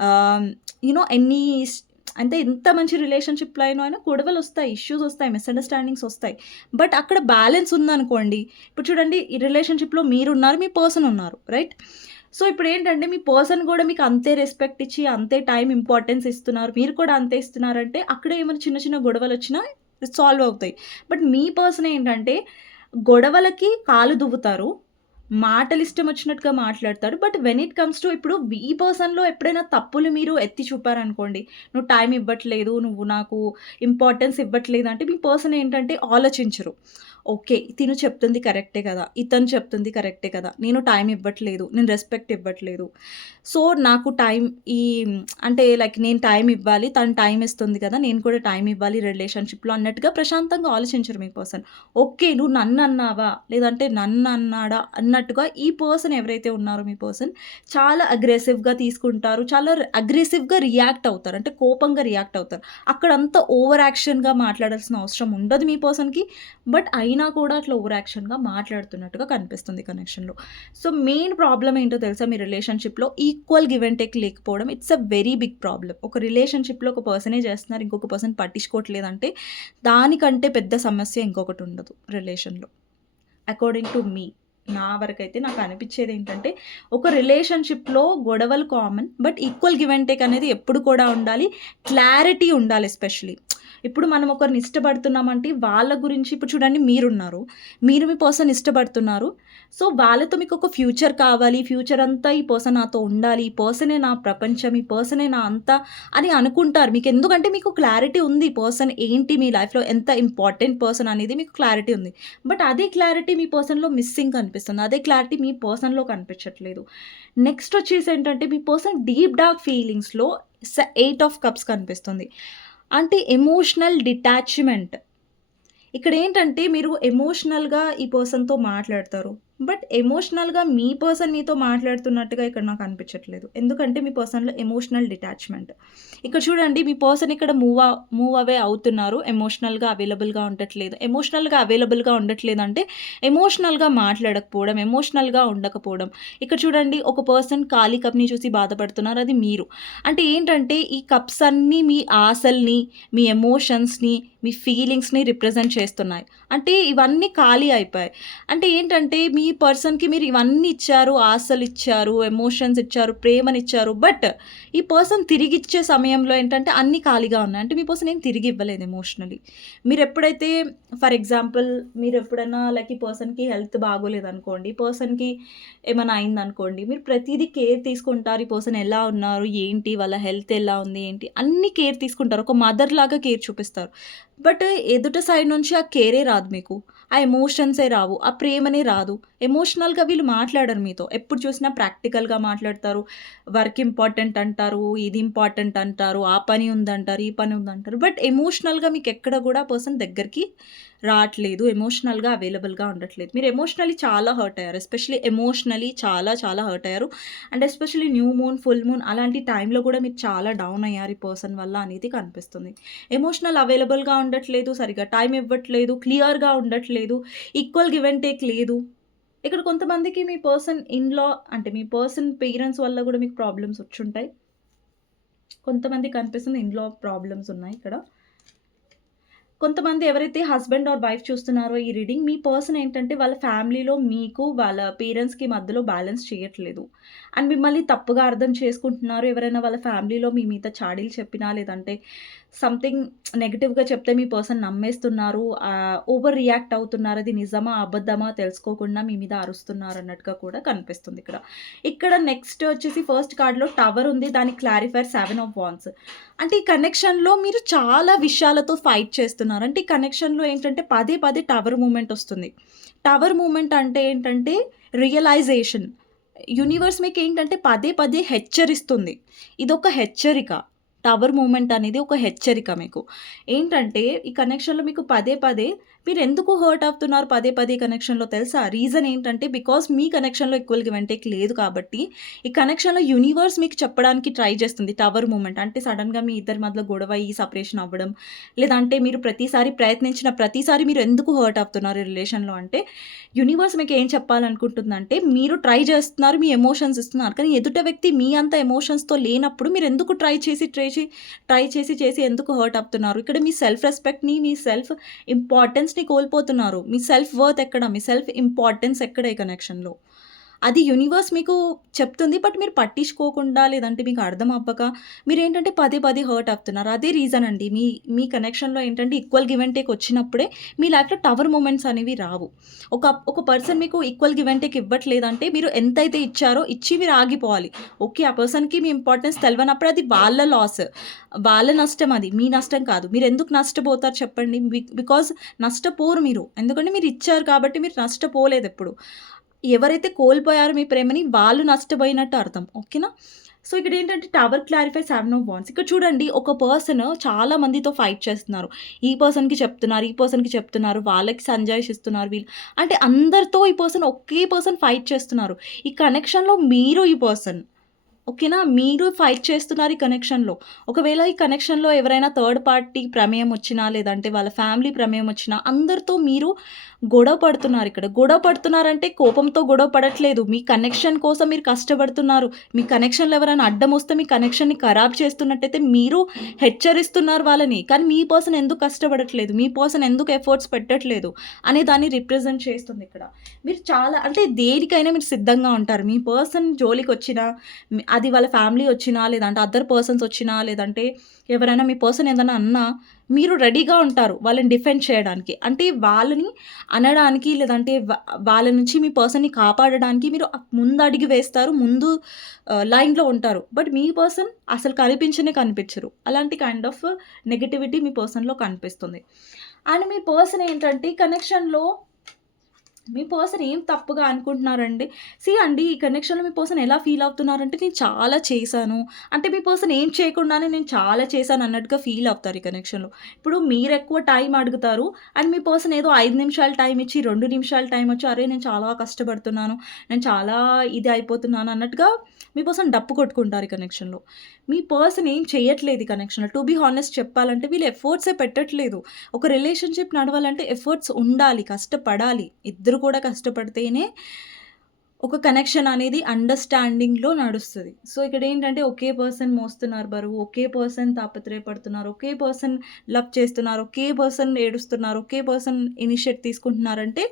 ఆహ్, యూ నో ఎన్ని స్ అంటే ఎంత మంచి రిలేషన్‌షిప్‌లో అయినా గొడవలొస్తాయి, ఇష్యూస్ ఒస్తాయి, మిస్‌అండర్‌స్టాండింగ్స్ ఒస్తాయి. బట్ అక్కడ బ్యాలెన్స్ ఉందనుకోండి. ఇప్పుడు చూడండి, ఈ రిలేషన్‌షిప్‌లో మీరున్నారు, మీ పర్సన్ ఉన్నారు. రైట్? సో, ఇప్పుడేంటంటే మీ పర్సన్ గూడా మీకు అంతే రెస్పెక్ట్ ఇచ్చి, అంతే టైమ్ ఇంపార్టెన్స్ ఇస్తున్నారు. మీరు కూడా అంతే ఇస్తున్నారంటే అక్కడ ఏమైనా చిన్న చిన్న గొడవలొచ్చినా సాల్వ్ అవుతాయి. బట్ మీ పర్సన్ ఏంటంటే గొడవలకి కాలు దువ్వుతారు. మాటలిష్టం వచ్చినట్టుగా మాట్లాడతాడు. But when it comes to ఇప్పుడు ఈ పర్సన్‌లో ఎప్పుడైనా తప్పులు మీరు ఎత్తి చూపారనుకోండి, "నువ్వు టైమ్ ఇవ్వట్లేదు, నువ్వు నాకు ఇంపార్టెన్స్ ఇవ్వట్లేదు" అంటే మీ పర్సన్ ఏంటంటే ఆలోచించరు. ఓకే. తిను చెప్తుంది కరెక్టే కదా! ఇతను చెప్తుంది కరెక్టే కదా! నేను టైమ్ ఇవ్వట్లేదు, నేను రెస్పెక్ట్ ఇవ్వట్లేదు. సో, నాకు ఈ అంటే లైక్ నేను టైమ్ ఇవ్వాలి, తను టైమ్ ఇస్తుంది కదా! నేను కూడా టైమ్ ఇవ్వాలి రిలేషన్‌షిప్‌లో అన్నట్టుగా ప్రశాంతంగా ఆలోచించరు మీ పర్సన్. ఓకే. నువ్వు నన్నన్నావా? లేదంటే నన్నన్నాడా? అన్నట్టుగా ఈ పర్సన్ ఎవరైతే ఉన్నారో మీ పర్సన్ చాలా అగ్రెసివ్‌గా తీసుకుంటారు. చాలా అగ్రెసివ్‌గా రియాక్ట్ అవుతారు. అంటే కోపంగా రియాక్ట్ అవుతారు. అక్కడంతా ఓవర్ యాక్షన్‌గా మాట్లాడాల్సిన అవసరం ఉండదు మీ పర్సన్‌కి. బట్ అయినా కూడా అట్లా ఓవర్ యాక్షన్‌గా మాట్లాడుతున్నట్టుగా కనిపిస్తుంది కనెక్షన్‌లో. సో, మెయిన్ ప్రాబ్లమ్ ఏంటో తెలుసా మీ రిలేషన్‌షిప్‌లో? ఈక్వల్ గివ్ అండ్ టేక్ లేకపోవడం. It's a very big problem. ఒక రిలేషన్‌షిప్‌లో ఒక పర్సనే చేస్తున్నారు, ఇంకొక పర్సన్ పట్టించుకోవట్లేదంటే దానికంటే పెద్ద సమస్య ఇంకొకటి ఉండదు రిలేషన్‌లో. According to me. నా వరకైతే నాకు అనిపిచ్చేదేంటంటే, ఒక రిలేషన్‌షిప్‌లో గొడవలు common. But equal give and take అనేది ఎప్పుడు కూడా ఉండాలి. క్లారిటీ ఉండాలి ఎస్పెషల్లీ. ఇప్పుడు మనం ఒకరిని ఇష్టపడుతున్నామంటే వాళ్ళ గురించి ఇప్పుడు చూడండి, మీరున్నారు. మీరు మీ పర్సన్ ఇష్టపడుతున్నారు. సో, వాళ్ళతో మీకొక ఫ్యూచర్ కావాలి. ఫ్యూచర్ అంతా ఈ పర్సన్ నాతో ఉండాలి. ఈ పర్సనే నా ప్రపంచం. ఈ పర్సనే నా అంతా అని అనుకుంటారు. మీకెందుకంటే మీకు క్లారిటీ ఉంది. ఈ పర్సన్ ఏంటి, మీ లైఫ్‌లో ఎంత ఇంపార్టెంట్ పర్సన్ అనేది మీకు క్లారిటీ ఉంది. బట్ అదే క్లారిటీ మీ పర్సన్‌లో మిస్సింగ్ కనిపిస్తుంది. అదే క్లారిటీ మీ పర్సన్‌లో కనిపించట్లేదు. నెక్స్ట్ వచ్చేసి ఏంటంటే, మీ పర్సన్ డీప్ డార్క్ ఫీలింగ్స్‌లో ఎయిట్ ఆఫ్ కప్స్ కనిపిస్తుంది. అంటే ఎమోషనల్ డిటాచ్‌మెంట్. ఇక్కడేంటంటే మీరు ఎమోషనల్‌గా ఈ పర్సన్‌తో మాట్లాడతారు. బట్ ఎమోషనల్‌గా మీ పర్సన్ మీతో మాట్లాడుతున్నట్టుగా ఇక్కడ నాకు అనిపించట్లేదు. ఎందుకంటే మీ పర్సన్‌లో ఎమోషనల్ డిటాచ్‌మెంట్. ఇక్కడ చూడండి, మీ పర్సన్ ఇక్కడ మూవ్ అవే అవుతున్నారు. ఎమోషనల్‌గా అవైలబుల్‌గా ఉండట్లేదు. ఎమోషనల్‌గా అవైలబుల్‌గా ఉండట్లేదంటే ఎమోషనల్‌గా మాట్లాడకపోవడం, ఎమోషనల్‌గా ఉండకపోవడం. ఇక్కడ చూడండి, ఒక పర్సన్ ఖాళీ కప్‌ని చూసి బాధపడుతున్నారు. అది మీరు. అంటే ఏంటంటే ఈ కప్స్ అన్నీ మీ ఆశల్ని, మీ ఎమోషన్స్‌ని, మీ ఫీలింగ్స్‌ని రిప్రజెంట్ చేస్తున్నాయి. అంటే ఇవన్నీ ఖాళీ అయిపోయాయి. అంటే ఏంటంటే మీ పర్సన్‌కి మీరు ఇవన్నీ ఇచ్చారు, ఆశలిచ్చారు, ఎమోషన్స్ ఇచ్చారు, ప్రేమనిచ్చారు. బట్ ఈ పర్సన్ తిరిగిచ్చే సమయంలో ఏంటంటే అన్నీ ఖాళీగా ఉన్నాయి. అంటే మీ పర్సన్ ఏం తిరిగి ఇవ్వలేదు ఎమోషనల్లీ. మీరెప్పుడైతే ఫర్ ఎగ్జాంపుల్ మీరెప్పుడైనా లైక్ ఈ పర్సన్‌కి హెల్త్ బాగోలేదనుకోండి, ఈ పర్సన్‌కి ఏమైనా అయిందనుకోండి, మీరు ప్రతీదీ కేర్ తీసుకుంటారు. ఈ పర్సన్ ఎలా ఉన్నారు, ఏంటి, వాళ్ళ హెల్త్ ఎలా ఉంది, ఏంటి అన్నీ కేర్ తీసుకుంటారు. ఒక మదర్‌లాగా కేర్ చూపిస్తారు. బట్ ఎదుట సైడ్ నుంచి ఆ కేరే రాదు మీకు. ఆ ఎమోషన్సే రావు. ఆ ప్రేమనే రాదు. ఎమోషనల్‌గా వీళ్ళు మాట్లాడరు మీతో. ఎప్పుడు చూసినా ప్రాక్టికల్‌గా మాట్లాడతారు. వర్క్ ఇంపార్టెంట్ అంటారు. ఇది ఇంపార్టెంట్ అంటారు. ఆ పని ఉందంటారు. ఈ పని ఉందంటారు. బట్ ఎమోషనల్‌గా మీకెక్కడ గూడా ఆ పర్సన్ దగ్గరికి రాట్లేదు. ఎమోషనల్‌గా అవైలబుల్‌గా ఉండట్లేదు. మీరు ఎమోషనల్లీ చాలా హర్ట్ అయ్యారు. ఎస్పెషల్లీ ఎమోషనల్లీ చాలా చాలా హర్ట్ అయ్యారు. And especially new moon, full moon అలాంటి టైంలో గూడా మీరు చాలా డౌన్ అయ్యారు ఈ పర్సన్ వల్ల అనేది కనిపిస్తుంది. ఎమోషనల్ అవైలబుల్‌గా ఉండట్లేదు. సరిగ్గా టైం ఇవ్వట్లేదు. క్లియర్‌గా ఉండట్లేదు. ఈక్వల్ గివ్ అండ్ టేక్ లేదు. ఇక్కడ కొంతమందికి మీ పర్సన్ అంటే మీ పర్సన్ పేరెంట్స్ వల్ల గూడా మీకు ప్రాబ్లమ్స్ వచ్చుంటాయి. కొంతమందికి కనిపిస్తుంది ప్రాబ్లమ్స్ ఉన్నాయి ఇక్కడ. కొంతమంది ఎవరైతే హస్బెండ్ ఆర్ వైఫ్ చూస్తున్నారో ఈ రీడింగ్, మీ పర్సన్ ఏంటంటే వాళ్ళ ఫ్యామిలీలో మీకు, వాళ్ళ పేరెంట్స్‌కి మధ్యలో బ్యాలెన్స్ చేయట్లేదు. అండ్ మిమ్మల్ని తప్పుగా అర్థం చేసుకుంటున్నారు. ఎవరైనా వాళ్ళ ఫ్యామిలీలో మీ మీద చాడీలు చెప్పినా, లేదంటే సంథింగ్ నెగెటివ్‌గా చెప్తే మీ పర్సన్ నమ్మేస్తున్నారు. ఓవర్ రియాక్ట్ అవుతున్నారు. అది నిజమా? అబద్ధమా? తెలుసుకోకుండా మీ మీద అరుస్తున్నారన్నట్టుగా కూడా కనిపిస్తుంది ఇక్కడ. ఇక్కడ నెక్స్ట్ వచ్చేసి ఫస్ట్ కార్డ్‌లో టవర్ ఉంది. దానికి క్లారిఫైయర్ 7 ఆఫ్ వాండ్స్. అంటే ఈ కనెక్షన్‌లో మీరు చాలా విషయాలతో ఫైట్ చేస్తున్నారు. అంటే ఈ కనెక్షన్‌లో ఏంటంటే పదే పదే టవర్ మూవ్‌మెంట్ వస్తుంది. టవర్ మూవ్‌మెంట్ అంటే ఏంటంటే రియలైజేషన్. యూనివర్స్ మీకేంటంటే పదే పదే హెచ్చరిస్తుంది. ఇదొక హెచ్చరిక. టవర్ మూవ్‌మెంట్ అనేది ఒక హెచ్చరిక మీకు. ఏంటంటే ఈ కనెక్షన్‌లో మీకు పదే పదే మీరెందుకు హర్ట్ అవుతున్నారు పదే పదే కనెక్షన్‌లో తెలుసా? రీజన్ ఏంటంటే బికాజ్ మీ కనెక్షన్‌లో ఈక్వల్ గివ్ అండ్ టేక్ లేదు కాబట్టి, ఈ కనెక్షన్‌లో యూనివర్స్ మీకు చెప్పడానికి ట్రై చేస్తుంది టవర్ మూవ్‌మెంట్. అంటే సడెన్‌గా మీ ఇద్దరి మధ్యలో గొడవ అయ్యి సెపరేషన్ అవ్వడం, లేదంటే మీరు ప్రతిసారి ప్రయత్నించిన ప్రతిసారి మీరు ఎందుకు హర్ట్ అవుతున్నారు ఈ రిలేషన్‌లో అంటే, యూనివర్స్ మీకు ఏం చెప్పాలనుకుంటుందంటే మీరు ట్రై చేస్తున్నారు, మీ ఎమోషన్స్ ఇస్తున్నారు. కానీ ఎదుట వ్యక్తి మీ అంత ఎమోషన్స్‌తో లేనప్పుడు మీరెందుకు ట్రై చేసి ఎందుకు హర్ట్ అవుతున్నారు? ఇక్కడ మీ సెల్ఫ్ రెస్పెక్ట్‌ని, మీ సెల్ఫ్ ఇంపార్టెన్స్‌ని కోల్పోతున్నారు. మీ సెల్ఫ్ వర్త్ ఎక్కడ? మీ సెల్ఫ్ ఇంపార్టెన్స్ ఎక్కడ ఈ కనెక్షన్‌లో? అది యూనివర్స్ మీకు చెప్తుంది. బట్ మీరు పట్టించుకోకుండా లేదంటే మీకు అర్థం అవ్వక మీరేంటంటే పదే పదే హర్ట్ అవుతున్నారు. అదే రీజన్ అండి. మీ మీ కనెక్షన్‌లో ఏంటంటే ఈక్వల్ గివ్ అండ్ టేక్ వచ్చినప్పుడే మీ లైఫ్‌లో టవర్ మూమెంట్స్ అనేవి రావు. ఒక ఒక పర్సన్ మీకు ఈక్వల్ గివ్ అండ్ టేక్ ఇవ్వట్లేదంటే మీరు ఎంతైతే ఇచ్చారో ఇచ్చి మీరు ఆగిపోవాలి. ఓకే. ఆ పర్సన్‌కి మీ ఇంపార్టెన్స్ తెలవనప్పుడు అది వాళ్ళ లాస్. వాళ్ళ నష్టం అది. మీ నష్టం కాదు. మీరెందుకు నష్టపోతారు చెప్పండి? బికాజ్ నష్టపోరు మీరు. ఎందుకంటే మీరు ఇచ్చారు కాబట్టి మీరు నష్టపోలేదెప్పుడు. ఎవరైతే కోల్పోయారో మీ ప్రేమని వాళ్ళు నష్టపోయినట్టు అర్థం. ఓకేనా? సో, ఇక్కడేంటంటే టవర్ క్లారిఫై 7 ఆఫ్ వాండ్స్. ఇక్కడ చూడండి ఒక పర్సన్ చాలా మందితో ఫైట్ చేస్తున్నారు. ఈ పర్సన్‌కి చెప్తున్నారు, ఈ పర్సన్‌కి చెప్తున్నారు, వాళ్ళకి సంజాయిషిస్తున్నారు వీళ్ళు. అంటే అందరితో ఈ పర్సన్ ఒకే పర్సన్ ఫైట్ చేస్తున్నారు. ఈ కనెక్షన్‌లో మీరు ఈ పర్సన్. ఓకేనా? మీరు ఫైట్ చేస్తున్నారు ఈ కనెక్షన్‌లో. ఒకవేళ ఈ కనెక్షన్‌లో ఎవరైనా థర్డ్ పార్టీ ప్రమేయం వచ్చినా, లేదంటే వాళ్ళ ఫ్యామిలీ ప్రమేయం వచ్చినా అందరితో మీరు గొడవ పడుతున్నారిక్కడ. గొడవ పడుతున్నారంటే కోపంతో గొడవ పడట్లేదు. మీ కనెక్షన్ కోసం మీరు కష్టపడుతున్నారు. మీ కనెక్షన్‌లో ఎవరైనా అడ్డమొస్తే మీ కనెక్షన్‌ని ఖరాబ్ చేస్తున్నట్టయితే మీరు హెచ్చరిస్తున్నారు వాళ్ళని. కానీ మీ పర్సన్ ఎందుకు కష్టపడట్లేదు? మీ పర్సన్ ఎందుకు ఎఫర్ట్స్ పెట్టట్లేదు? అనే దాన్ని రిప్రజెంట్ చేస్తుందిక్కడ. మీరు చాలా అంటే దేనికైనా మీరు సిద్ధంగా ఉంటారు. మీ పర్సన్ జోలికొచ్చినా అది వాళ్ళ ఫ్యామిలీ వచ్చినా, లేదంటే అదర్ పర్సన్స్ వచ్చినా, లేదంటే ఎవరైనా మీ పర్సన్ ఏదన్నా అన్నా, మీరు రెడీగా ఉంటారు వాళ్ళని డిఫెండ్ చేయడానికి. అంటే వాళ్ళని అనడానికి, లేదంటే వాళ్ళ నుంచి మీ పర్సన్‌ని కాపాడడానికి మీరు ముందడుగు వేస్తారు. ముందు లైన్‌లో ఉంటారు. బట్ మీ పర్సన్ అసలు కనిపించనే కనిపించరు. అలాంటి కైండ్ ఆఫ్ నెగటివిటీ మీ పర్సన్‌లో కనిపిస్తుంది. అండ్ మీ పర్సన్ ఏంటంటే ఈ కనెక్షన్‌లో మీ పర్సన్ ఏం తప్పుగా అనుకుంటున్నారండి? అండి ఈ కనెక్షన్‌లో మీ పర్సన్ ఎలా ఫీల్ అవుతున్నారంటే నేను చాలా చేశాను. అంటే మీ పర్సన్ ఏం చేయకుండానే నేను చాలా చేశాను అన్నట్టుగా ఫీల్ అవుతారు ఈ కనెక్షన్‌లో. ఇప్పుడు మీరెక్కువ టైం అడుగుతారు. అండ్ మీ పర్సన్ ఏదో 5 నిమిషాలు టైం ఇచ్చి, 2 నిమిషాలు టైం వచ్చి అరే! నేను చాలా కష్టపడుతున్నాను. నేను చాలా ఇది అయిపోతున్నాను అన్నట్టుగా మీ పర్సన్ డప్పు కొట్టుకుంటారు ఈ కనెక్షన్‌లో. మీ పర్సన్ ఏం చేయట్లేదు ఈ కనెక్షన్‌లో. టు బీ హానెస్ట్ చెప్పాలంటే వీళ్ళు ఎఫర్ట్సే పెట్టట్లేదు. ఒక రిలేషన్‌షిప్ నడవాలంటే ఎఫర్ట్స్ ఉండాలి. కష్టపడాలి. ఇద్దరు కూడా కష్టపడితేనే ఒక కనెక్షన్ అనేది అండర్‌స్టాండింగ్‌లో నడుస్తది. సో, ఇక్కడేంటంటే ఒకే పర్సన్ మోస్తున్నారు బరువు. ఒకే పర్సన్ తాపత్రయపడుతున్నారు. ఒకే పర్సన్ లవ్ చేస్తున్నారు. ఒకే పర్సన్ ఏడుస్తున్నారు. ఒకే పర్సన్ ఇనిషియేట్ తీసుకుంటున్నారంటే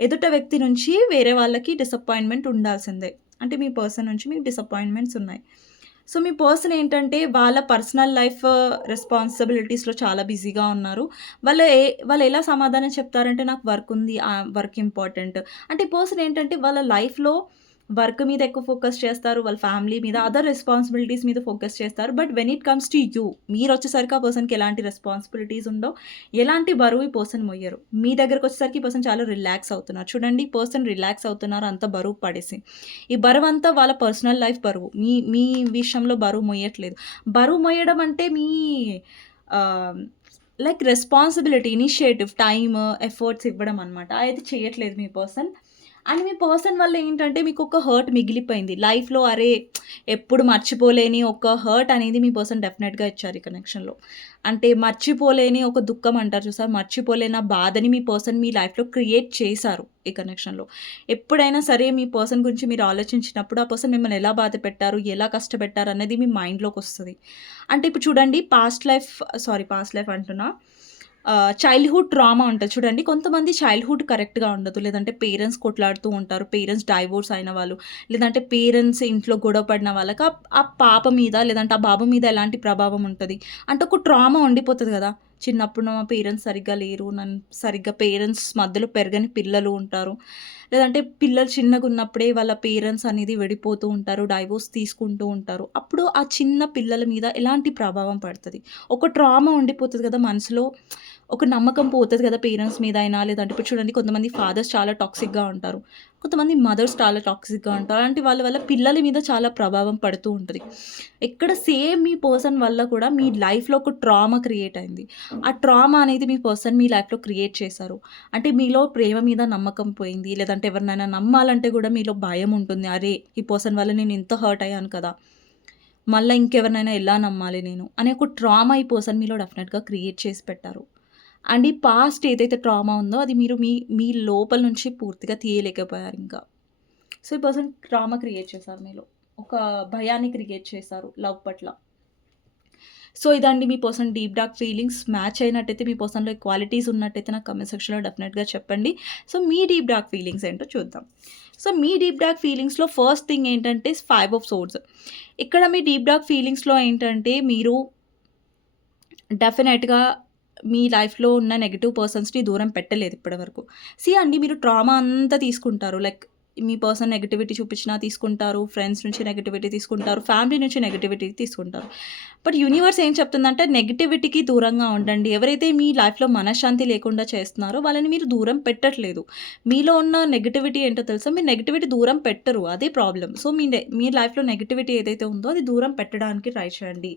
ఎదుట వ్యక్తి నుంచి వేరే వాళ్ళకి డిసప్పాయింట్‌మెంట్ ఉండాల్సిందే. అంటే మీ పర్సన్ నుంచి మీకు డిసప్పాయింట్‌మెంట్స్ ఉన్నాయి. సో, మీ పర్సన్ ఏంటంటే వాళ్ళ పర్సనల్ లైఫ్ రెస్పాన్సిబిలిటీస్‌లో చాలా బిజీగా ఉన్నారు. వాళ్ళెలా సమాధానం చెప్తారంటే నాకు వర్క్ ఉంది. Work important. అంటే ఈ పర్సన్ ఏంటంటే వాళ్ళ లైఫ్‌లో వర్క్ మీద ఎక్కువ ఫోకస్ చేస్తారు. వాళ్ళ ఫ్యామిలీ మీద, అదర్ రెస్పాన్సిబిలిటీస్ మీద ఫోకస్ చేస్తారు. But when it comes to you మీరొచ్చేసరికి ఆ పర్సన్‌కి ఎలాంటి రెస్పాన్సిబిలిటీస్ ఉండవు. ఎలాంటి బరువు ఈ పర్సన్ మోయ్యరు. మీ దగ్గరకొచ్చేసరికి ఈ పర్సన్ చాలా రిలాక్స్ అవుతున్నారు. చూడండి ఈ పర్సన్ రిలాక్స్ అవుతున్నారు అంత బరువు పడేసి. ఈ బరువంతా వాళ్ళ పర్సనల్ లైఫ్ బరువు. మీ మీ విషయంలో బరువు మోయట్లేదు. బరువు మోయడం అంటే మీ ఆహ్, like responsibility, initiative, time, efforts ఇవ్వడం అనమాట. అది చేయట్లేదు మీ పర్సన్. అండ్ మీ పర్సన్ వల్ల ఏంటంటే మీకొక హర్ట్ మిగిలిపోయింది. లైఫ్‌లో అరే! ఎప్పుడు మర్చిపోలేని ఒక హర్ట్ అనేది మీ పర్సన్ డెఫినెట్‌గా ఇచ్చారు ఈ కనెక్షన్‌లో. అంటే మర్చిపోలేని ఒక దుఃఖం అంటారు చూసారా? మర్చిపోలేని ఆ బాధని మీ పర్సన్ మీ లైఫ్‌లో క్రియేట్ చేశారు ఈ కనెక్షన్‌లో. ఎప్పుడైనా సరే మీ పర్సన్ గురించి మీరు ఆలోచించినప్పుడు ఆ పర్సన్ మిమ్మల్ని ఎలా బాధపెట్టారు, ఎలా కష్టపెట్టారు అనేది మీ మైండ్‌లోకొస్తది. అంటే ఇప్పుడు చూడండి పాస్ట్ లైఫ్ అంటున్నా. చైల్డ్‌హుడ్ ట్రామా ఉంటది చూడండి. కొంతమంది చైల్డ్‌హుడ్ కరెక్ట్‌గా ఉండదు. లేదంటే పేరెంట్స్ కొట్లాడుతూ ఉంటారు. పేరెంట్స్ డైవోర్స్ అయిన వాళ్ళు, లేదంటే పేరెంట్స్ ఇంట్లో గొడవ పడిన వాళ్ళకి ఆ పాప మీద లేదంటే ఆ బాబు మీద ఎలాంటి ప్రభావం ఉంటది? అంటే ఒక ట్రామా ఉండిపోతది గదా! చిన్నప్పుడు మా పేరెంట్స్ సరిగ్గా లేరు. సరిగ్గా పేరెంట్స్ మధ్యలో పెరగని పిల్లలు ఉంటారు. లేదంటే పిల్లలు చిన్నగున్నప్పుడే వాళ్ళ పేరెంట్స్ అనేది విడిపోతూ ఉంటారు. డైవోర్స్ తీసుకుంటూ ఉంటారు. అప్పుడు ఆ చిన్న పిల్లల మీద ఎలాంటి ప్రభావం పడతది? ఒక ట్రామా ఉండిపోతది గదా మనసులో. ఒక నమ్మకం పోతది గదా పేరెంట్స్ మీద అయినా, లేదంటే ఇప్పుడు చూడండి కొంతమంది ఫాదర్స్ చాలా టాక్సిక్‌గా ఉంటారు. కొంతమంది మదర్స్ చాలా టాక్సిక్‌గా ఉంటారు. అలాంటి వాళ్ళ వల్ల పిల్లల మీద చాలా ప్రభావం పడుతూ ఉంటది. ఇక్కడ సేమ్ మీ పర్సన్ వల్ల కూడా మీ లైఫ్‌లో ఒక ట్రామా క్రియేట్ అయింది. ఆ ట్రామా అనేది మీ పర్సన్ మీ లైఫ్‌లో క్రియేట్ చేశారు. అంటే మీలో ప్రేమ మీద నమ్మకం పోయింది. లేదంటే ఎవరినైనా నమ్మాలంటే గూడా మీలో భయం ఉంటుంది. అరే! ఈ పర్సన్ వల్ల నేను ఇంత హర్ట్ అయ్యాను కదా! మళ్ళా ఇంకెవరినైనా ఎలా నమ్మాలి నేను? అనే ఒక ట్రామా ఈ పర్సన్ మీలో డెఫినెట్‌గా క్రియేట్ చేసి పెట్టారు. అండ్ ఈ పాస్ట్ ఏదైతే ట్రామా ఉందో అది మీరు మీ మీ లోపల నుంచి పూర్తిగా తీయలేకపోయారింకా. సో, ఈ పర్సన్ ట్రామా క్రియేట్ చేశారు మీలో. ఒక భయాన్ని క్రియేట్ చేశారు లవ్ పట్ల. సో, ఇదండి మీ person deep dark feelings. Match అయినట్టయితే మీ పర్సన్‌లో క్వాలిటీస్ ఉన్నట్టయితే నాకు కామెంట్ సెక్షన్‌లో డెఫినెట్‌గా చెప్పండి. సో, మీ డీప్ డార్క్ ఫీలింగ్స్ ఏంటో చూద్దాం. సో, మీ డీప్ డార్క్ ఫీలింగ్స్‌లో ఫస్ట్ థింగ్ ఏంటంటే 5 ఆఫ్ సోర్డ్స్. ఇక్కడ మీ డీప్ డార్క్ ఫీలింగ్స్‌లో ఏంటంటే మీరు డెఫినెట్‌గా మీ లైఫ్‌లో ఉన్న నెగెటివ్ పర్సన్స్‌ని దూరం పెట్టలేదు ఇప్పటి వరకు. సీ అండి మీరు ట్రామా అంతా తీసుకుంటారు. లైక్ మీ పర్సన్ నెగటివిటీ చూపించినా తీసుకుంటారు. ఫ్రెండ్స్ నుంచి నెగటివిటీ తీసుకుంటారు. ఫ్యామిలీ నుంచి నెగటివిటీ తీసుకుంటారు. బట్ యూనివర్స్ ఏం చెప్తుందంటే నెగటివిటీకి దూరంగా ఉండండి. ఎవరైతే మీ లైఫ్‌లో మనశ్శాంతి లేకుండా చేస్తున్నారో వాళ్ళని మీరు దూరం పెట్టట్లేదు. మీలో ఉన్న నెగటివిటీ ఏంటో తెలుసా? మీరు నెగటివిటీ దూరం పెట్టరు. అదే ప్రాబ్లమ్. సో, మీ లైఫ్‌లో నెగటివిటీ ఏదైతే ఉందో అది దూరం పెట్టడానికి ట్రై చేయండి.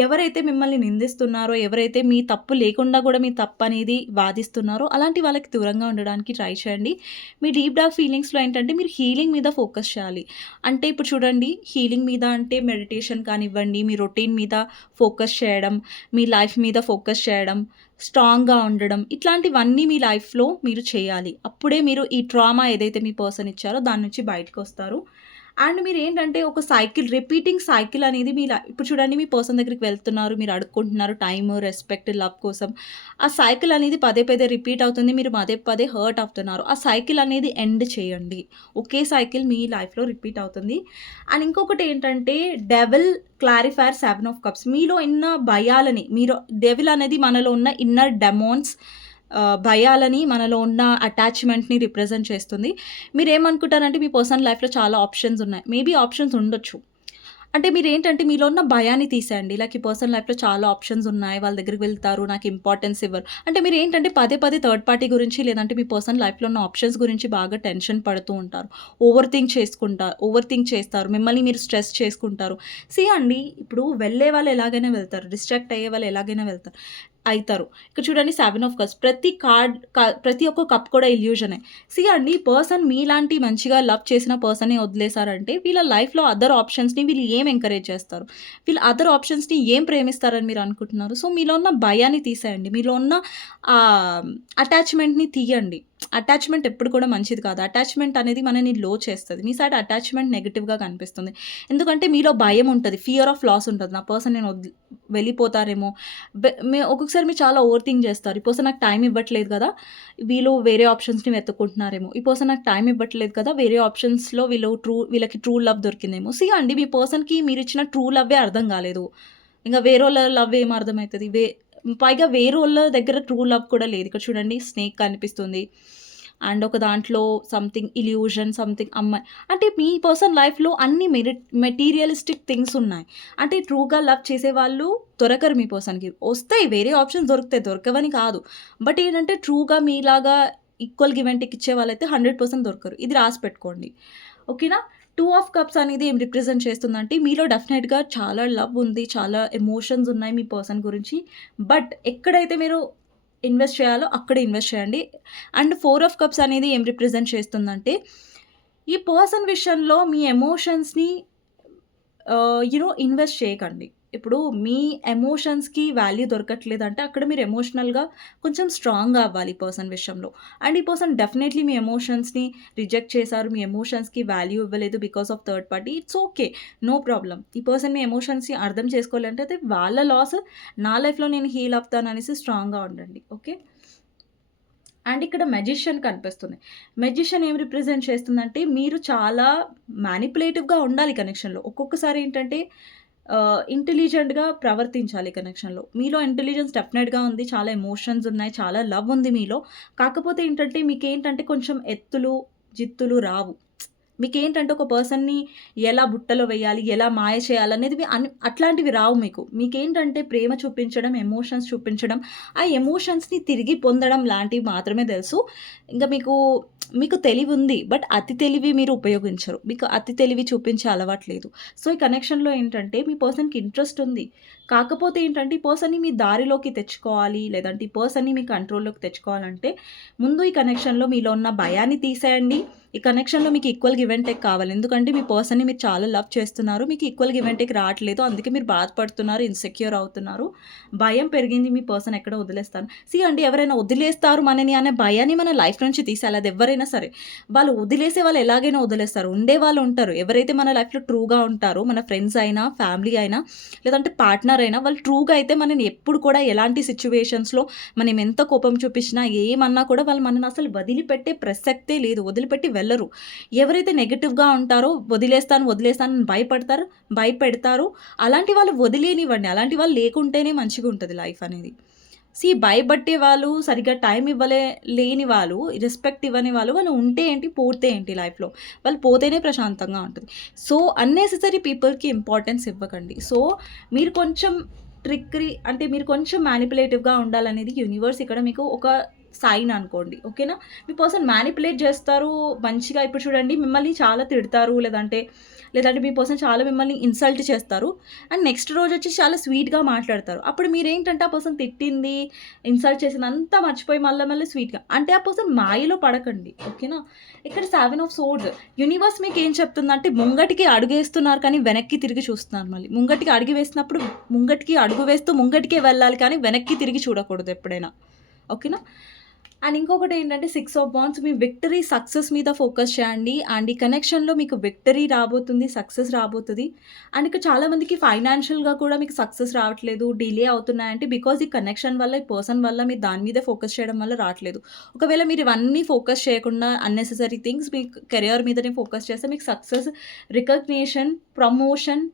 ఎవరైతే మిమ్మల్ని నిందిస్తున్నారో, ఎవరైతే మీ తప్పు లేకుండా కూడా మీ తప్పనేది వాదిస్తున్నారో అలాంటి వాళ్ళకి దూరంగా ఉండడానికి ట్రై చేయండి. మీ డీప్ డార్క్ ఫీలింగ్స్‌లో ఏంటంటే మీరు హీలింగ్ మీద ఫోకస్ చేయాలి. అంటే ఇప్పుడు చూడండి హీలింగ్ మీద అంటే మెడిటేషన్ కానివ్వండి, మీ రొటీన్ మీద ఫోకస్ చేయడం, మీ లైఫ్ మీద ఫోకస్ చేయడం, స్ట్రాంగ్‌గా ఉండడం ఇట్లాంటివన్నీ మీ లైఫ్‌లో మీరు చేయాలి. అప్పుడే మీరు ఈ ట్రామా ఏదైతే మీ పర్సన్ ఇచ్చారో దాని నుంచి బయటకొస్తారు. అండ్ మీరేంటంటే ఒక సైకిల్ రిపీటింగ్ సైకిల్ అనేది మీ ఇప్పుడు చూడండి మీ పర్సన్ దగ్గరికి వెళ్తున్నారు. మీరు అడుక్కుంటున్నారు టైము, రెస్పెక్ట్, లవ్ కోసం. ఆ సైకిల్ అనేది పదే పదే రిపీట్ అవుతుంది. మీరు పదే పదే హర్ట్ అవుతున్నారు. ఆ సైకిల్ అనేది ఎండ్ చేయండి. ఒకే సైకిల్ మీ లైఫ్‌లో రిపీట్ అవుతుంది. అండ్ ఇంకొకటేంటంటే డెవిల్ క్లారిఫైయర్ 7 ఆఫ్ కప్స్. మీలో ఉన్న భయాలని డెవిల్ అనేది మనలో ఉన్న ఇన్నర్ డెమాన్స్ భయాలని, మనలో ఉన్న అటాచ్‌మెంట్‌ని రిప్రజెంట్ చేస్తుంది. మీరేమనుకుంటారంటే మీ పర్సనల్ లైఫ్‌లో చాలా ఆప్షన్స్ ఉన్నాయి. మేబీ ఆప్షన్స్ ఉండొచ్చు. అంటే మీరేంటంటే మీలో ఉన్న భయాన్ని తీసేయండి. లైక్ ఈ పర్సనల్ లైఫ్‌లో చాలా ఆప్షన్స్ ఉన్నాయి. వాళ్ళ దగ్గరికి వెళ్తారు. నాకు ఇంపార్టెన్స్ ఇవ్వరు. అంటే మీరేంటంటే పదే పదే థర్డ్ పార్టీ గురించి లేదంటే మీ పర్సనల్ లైఫ్‌లో ఉన్న ఆప్షన్స్ గురించి బాగా టెన్షన్ పడుతూ ఉంటారు. ఓవర్ థింక్ చేస్తారు. మిమ్మల్ని మీరు స్ట్రెస్ చేసుకుంటారు. సీ అండి ఇప్పుడు వెళ్ళే వాళ్ళు ఎలాగైనా వెళ్తారు. డిస్ట్రాక్ట్ అయ్యే వాళ్ళు ఎలాగైనా వెళ్తారు. అయితారు. ఇక్కడ చూడండి 7 ఆఫ్ కప్స్. ప్రతి ఒక్క కప్ కూడా ఇల్యూజనే. సీ అండి పర్సన్ మీలాంటి మంచిగా లవ్ చేసిన పర్సన్‌ని వదిలేసారంటే వీళ్ళ లైఫ్‌లో అదర్ ఆప్షన్స్‌ని వీళ్ళు ఏం ఎంకరేజ్ చేస్తారు? వీళ్ళు అదర్ ఆప్షన్స్‌ని ఏం ప్రేమిస్తారని మీరు అనుకుంటున్నారు? సో, మీలో ఉన్న భయాన్ని తీసేయండి. మీలో ఉన్న అటాచ్‌మెంట్‌ని తీయండి. అటాచ్‌మెంట్ ఎప్పుడు కూడా మంచిది కాదు. అటాచ్‌మెంట్ అనేది మనని లో చేస్తది. మీ సైడ్ అటాచ్‌మెంట్ నెగెటివ్‌గా కనిపిస్తుంది. ఎందుకంటే మీలో భయం ఉంటది. ఫియర్ ఆఫ్ లాస్ ఉంటది. నా పర్సన్ వెళ్ళిపోతారేమో ఒక్కొక్కసారి మీరు చాలా ఓవర్ థింక్ చేస్తారు. ఈ పర్సన్ నాకు టైమ్ ఇవ్వట్లేదు కదా! వీళ్ళు వేరే ఆప్షన్స్‌ని వెతుక్కుంటున్నారేమో. ఈ పర్సన్ నాకు టైమ్ ఇవ్వట్లేదు కదా! వేరే ఆప్షన్స్‌లో వీళ్ళకి ట్రూ లవ్ దొరికిందేమో. సీ అండి మీ పర్సన్‌కి మీరిచ్చిన ట్రూ లవ్వే అర్థం కాలేదు. ఇంక వేరోళ్ళ లవ్ ఏం అర్థమైతది? పైగా వేరోళ్ళ దగ్గర ట్రూ లవ్ కూడా లేదు. ఇక్కడ చూడండి స్నేక్ కనిపిస్తుంది. అండ్ ఒక దాంట్లో సంథింగ్ ఇల్యూషన్, సంథింగ్ అమ్మాయి. అంటే మీ పర్సన్ లైఫ్‌లో అన్ని మెటీరియలిస్టిక్ థింగ్స్ ఉన్నాయి. అంటే ట్రూగా లవ్ చేసేవాళ్ళు దొరకరు మీ పర్సన్‌కి. వస్తాయి వేరే ఆప్షన్స్ దొరుకుతాయి. దొరకవని కాదు. బట్ ఏంటంటే ట్రూగా మీలాగా ఈక్వల్ గివ్ అండ్ టేక్ ఇచ్చే వాళ్ళైతే 100% దొరకరు. ఇది రాసి పెట్టుకోండి. ఓకేనా? 2 ఆఫ్ కప్స్ అనేది ఏం రిప్రజెంట్ చేస్తుందంటే మీలో డెఫినెట్‌గా చాలా లవ్ ఉంది. చాలా ఎమోషన్స్ ఉన్నాయి మీ పర్సన్ గురించి. బట్ ఎక్కడైతే మీరు ఇన్వెస్ట్ చేయాలో అక్కడే ఇన్వెస్ట్ చేయండి. అండ్ 4 ఆఫ్ కప్స్ అనేది ఏం రిప్రజెంట్ చేస్తుందంటే ఈ పర్సన్ విషయంలో మీ ఎమోషన్స్‌ని ఇన్వెస్ట్ చేయకండి. ఇప్పుడు మీ ఎమోషన్స్‌కి వాల్యూ దొరకట్లేదంటే అక్కడ మీరు ఎమోషనల్‌గా కొంచెం స్ట్రాంగ్‌గా అవ్వాలి ఈ పర్సన్ విషయంలో. అండ్ ఈ పర్సన్ డెఫినైట్‌లీ మీ ఎమోషన్స్‌ని రిజెక్ట్ చేశారు. మీ ఎమోషన్స్‌కి వాల్యూ ఇవ్వలేదు because of third party. It's okay. No problem. ఈ పర్సన్ మీ ఎమోషన్స్‌ని అర్థం చేసుకోవాలంటే అది వాళ్ళ లాస్. నా లైఫ్‌లో నేను హీల్ అవుతాననేసి స్ట్రాంగ్‌గా ఉండండి. ఓకే. అండ్ ఇక్కడ మెజిషియన్ కనిపిస్తుంది. మెజిషియన్ ఏం రిప్రజెంట్ చేస్తుందంటే మీరు చాలా మ్యానిపులేటివ్‌గా ఉండాలి కనెక్షన్‌లో. ఒక్కొక్కసారి ఏంటంటే ఇంటెలిజెంట్‌గా ప్రవర్తించాలి కనెక్షన్‌లో. మీలో ఇంటెలిజెన్స్ డెఫినెట్‌గా ఉంది. చాలా ఎమోషన్స్ ఉన్నాయి. చాలా లవ్ ఉంది మీలో. కాకపోతే ఏంటంటే మీకేంటంటే కొంచెం ఎత్తులు, జిత్తులు రావు. మీకేంటంటే ఒక పర్సన్‌ని ఎలా బుట్టలో వేయాలి, ఎలా మాయ చేయాలనేది అట్లాంటివి రావు మీకు. మీకేంటంటే ప్రేమ చూపించడం, ఎమోషన్స్ చూపించడం, ఆ ఎమోషన్స్‌ని తిరిగి పొందడం లాంటివి మాత్రమే తెలుసు. ఇంకా మీకు తెలివుంది. బట్ అతి తెలివి మీరు ఉపయోగించరు. మీకు అతి తెలివి చూపించే అలవాటు లేదు. సో, ఈ కనెక్షన్‌లో ఏంటంటే మీ పర్సన్‌కి ఇంట్రెస్ట్ ఉంది. కాకపోతే ఏంటంటే ఈ పర్సన్‌ని మీ దారిలోకి తెచ్చుకోవాలి, లేదంటే ఈ పర్సన్‌ని మీ కంట్రోల్‌లోకి తెచ్చుకోవాలంటే ముందు ఈ కనెక్షన్‌లో మీలో ఉన్న భయాన్ని తీసేయండి. ఈ కనెక్షన్‌లో మీకు ఈక్వల్ గివ్ అండ్ టేక్ కావాలి. ఎందుకంటే మీ పర్సన్‌ని మీరు చాలా లవ్ చేస్తున్నారు. మీకు ఈక్వల్ గివ్ అండ్ టేక్ రావట్లేదు. అందుకే మీరు బాధపడుతున్నారు, ఇన్‌సెక్యూర్ అవుతున్నారు. భయం పెరిగింది. మీ పర్సన్ ఎక్కడో వదిలేస్తాను. అండి, ఎవరైనా వదిలేస్తారు మనని అనే భయాన్ని మన లైఫ్ నుంచి తీసేయాలి. అది ఎవరైనా సరే. వాళ్ళు వదిలేసే వాళ్ళు ఎలాగైనా వదిలేస్తారు. ఉండేవాళ్ళు ఉంటారు. ఎవరైతే మన లైఫ్‌లో ట్రూగా ఉంటారో, మన ఫ్రెండ్స్ అయినా, ఫ్యామిలీ అయినా, లేదంటే పార్ట్నర్ అయినా వాళ్ళు ట్రూగా అయితే మనని ఎప్పుడు కూడా ఎలాంటి సిట్యుయేషన్స్‌లో మనం ఎంత కోపం చూపించినా, ఏమన్నా కూడా వాళ్ళు మనని అసలు వదిలిపెట్టే ప్రసక్తే లేదు. వదిలిపెట్టి వెళ్ళరు. ఎవరైతే నెగెటివ్‌గా ఉంటారో వదిలేస్తాను అని భయపెడతారు. అలాంటి వాళ్ళు వదిలేయనివ్వండి. అలాంటి వాళ్ళు లేకుంటేనే మంచిగా ఉంటది లైఫ్ అనేది. భయపట్టే వాళ్ళు, సరిగ్గా టైం లేని వాళ్ళు, రెస్పెక్ట్ ఇవ్వని వాళ్ళు, వాళ్ళు ఉంటే ఏంటి, పోతే ఏంటి లైఫ్‌లో. వాళ్ళు పోతేనే ప్రశాంతంగా ఉంటది. సో, అన్నెసెసరీ పీపుల్‌కి ఇంపార్టెన్స్ ఇవ్వకండి. సో, మీరు కొంచెం అంటే మీరు కొంచెం మ్యానిపులేటివ్‌గా ఉండాలనేది యూనివర్స్ ఇక్కడ మీకు ఒక సైన్ అనుకోండి. ఓకేనా? మీ పర్సన్ మ్యానిపులేట్ చేస్తారు మంచిగా. ఇప్పుడు చూడండి, మిమ్మల్ని చాలా తిడతారు, లేదంటే మీ పర్సన్ చాలా మిమ్మల్ని ఇన్సల్ట్ చేస్తారు. అండ్ నెక్స్ట్ రోజొచ్చి చాలా స్వీట్‌గా మాట్లాడతారు. అప్పుడు మీరేంటంటే ఆ పర్సన్ తిట్టింది, ఇన్సల్ట్ చేసిందంతా మర్చిపోయి మళ్ళా స్వీట్‌గా అంటే ఆ పర్సన్ మాయలో పడకండి. ఓకేనా? ఇక్కడ 7 ఆఫ్ సోర్డ్స్ యూనివర్స్ మీకేం చెప్తుందంటే ముంగటికి అడుగేస్తున్నారు కానీ వెనక్కి తిరిగి చూస్తున్నారు మళ్ళీ. ముంగటికి అడుగు వేసినప్పుడు ముంగటికి అడుగు వేస్తూ ముంగటికే వెళ్ళాలి కానీ వెనక్కి తిరిగి చూడకూడదు ఎప్పుడైనా. ఓకేనా? అండ్ ఇంకొకటేంటంటే 6 of wands me victory, success మీద ఫోకస్ చేయండి. అండ్ ఈ కనెక్షన్‌లో మీకు విక్టరీ రాబోతుంది, సక్సెస్ రాబోతది. అండ్ ఇక్కడ చాలా మందికి ఫైనాన్షియల్‌గా కూడా మీకు సక్సెస్ రావట్లేదు, డిలే అవుతున్నాయంటే బికాజ్ ఈ కనెక్షన్ వల్ల, ఈ పర్సన్ వల్ల మీరు దాని మీదే ఫోకస్ చేయడం వల్ల రావట్లేదు. ఒకవేళ మీరు ఇవన్నీ ఫోకస్ చేయకుండా అన్నెసెసరీ థింగ్స్ మీ కెరియర్ మీదనే ఫోకస్ చేస్తే మీకు success, recognition, promotion,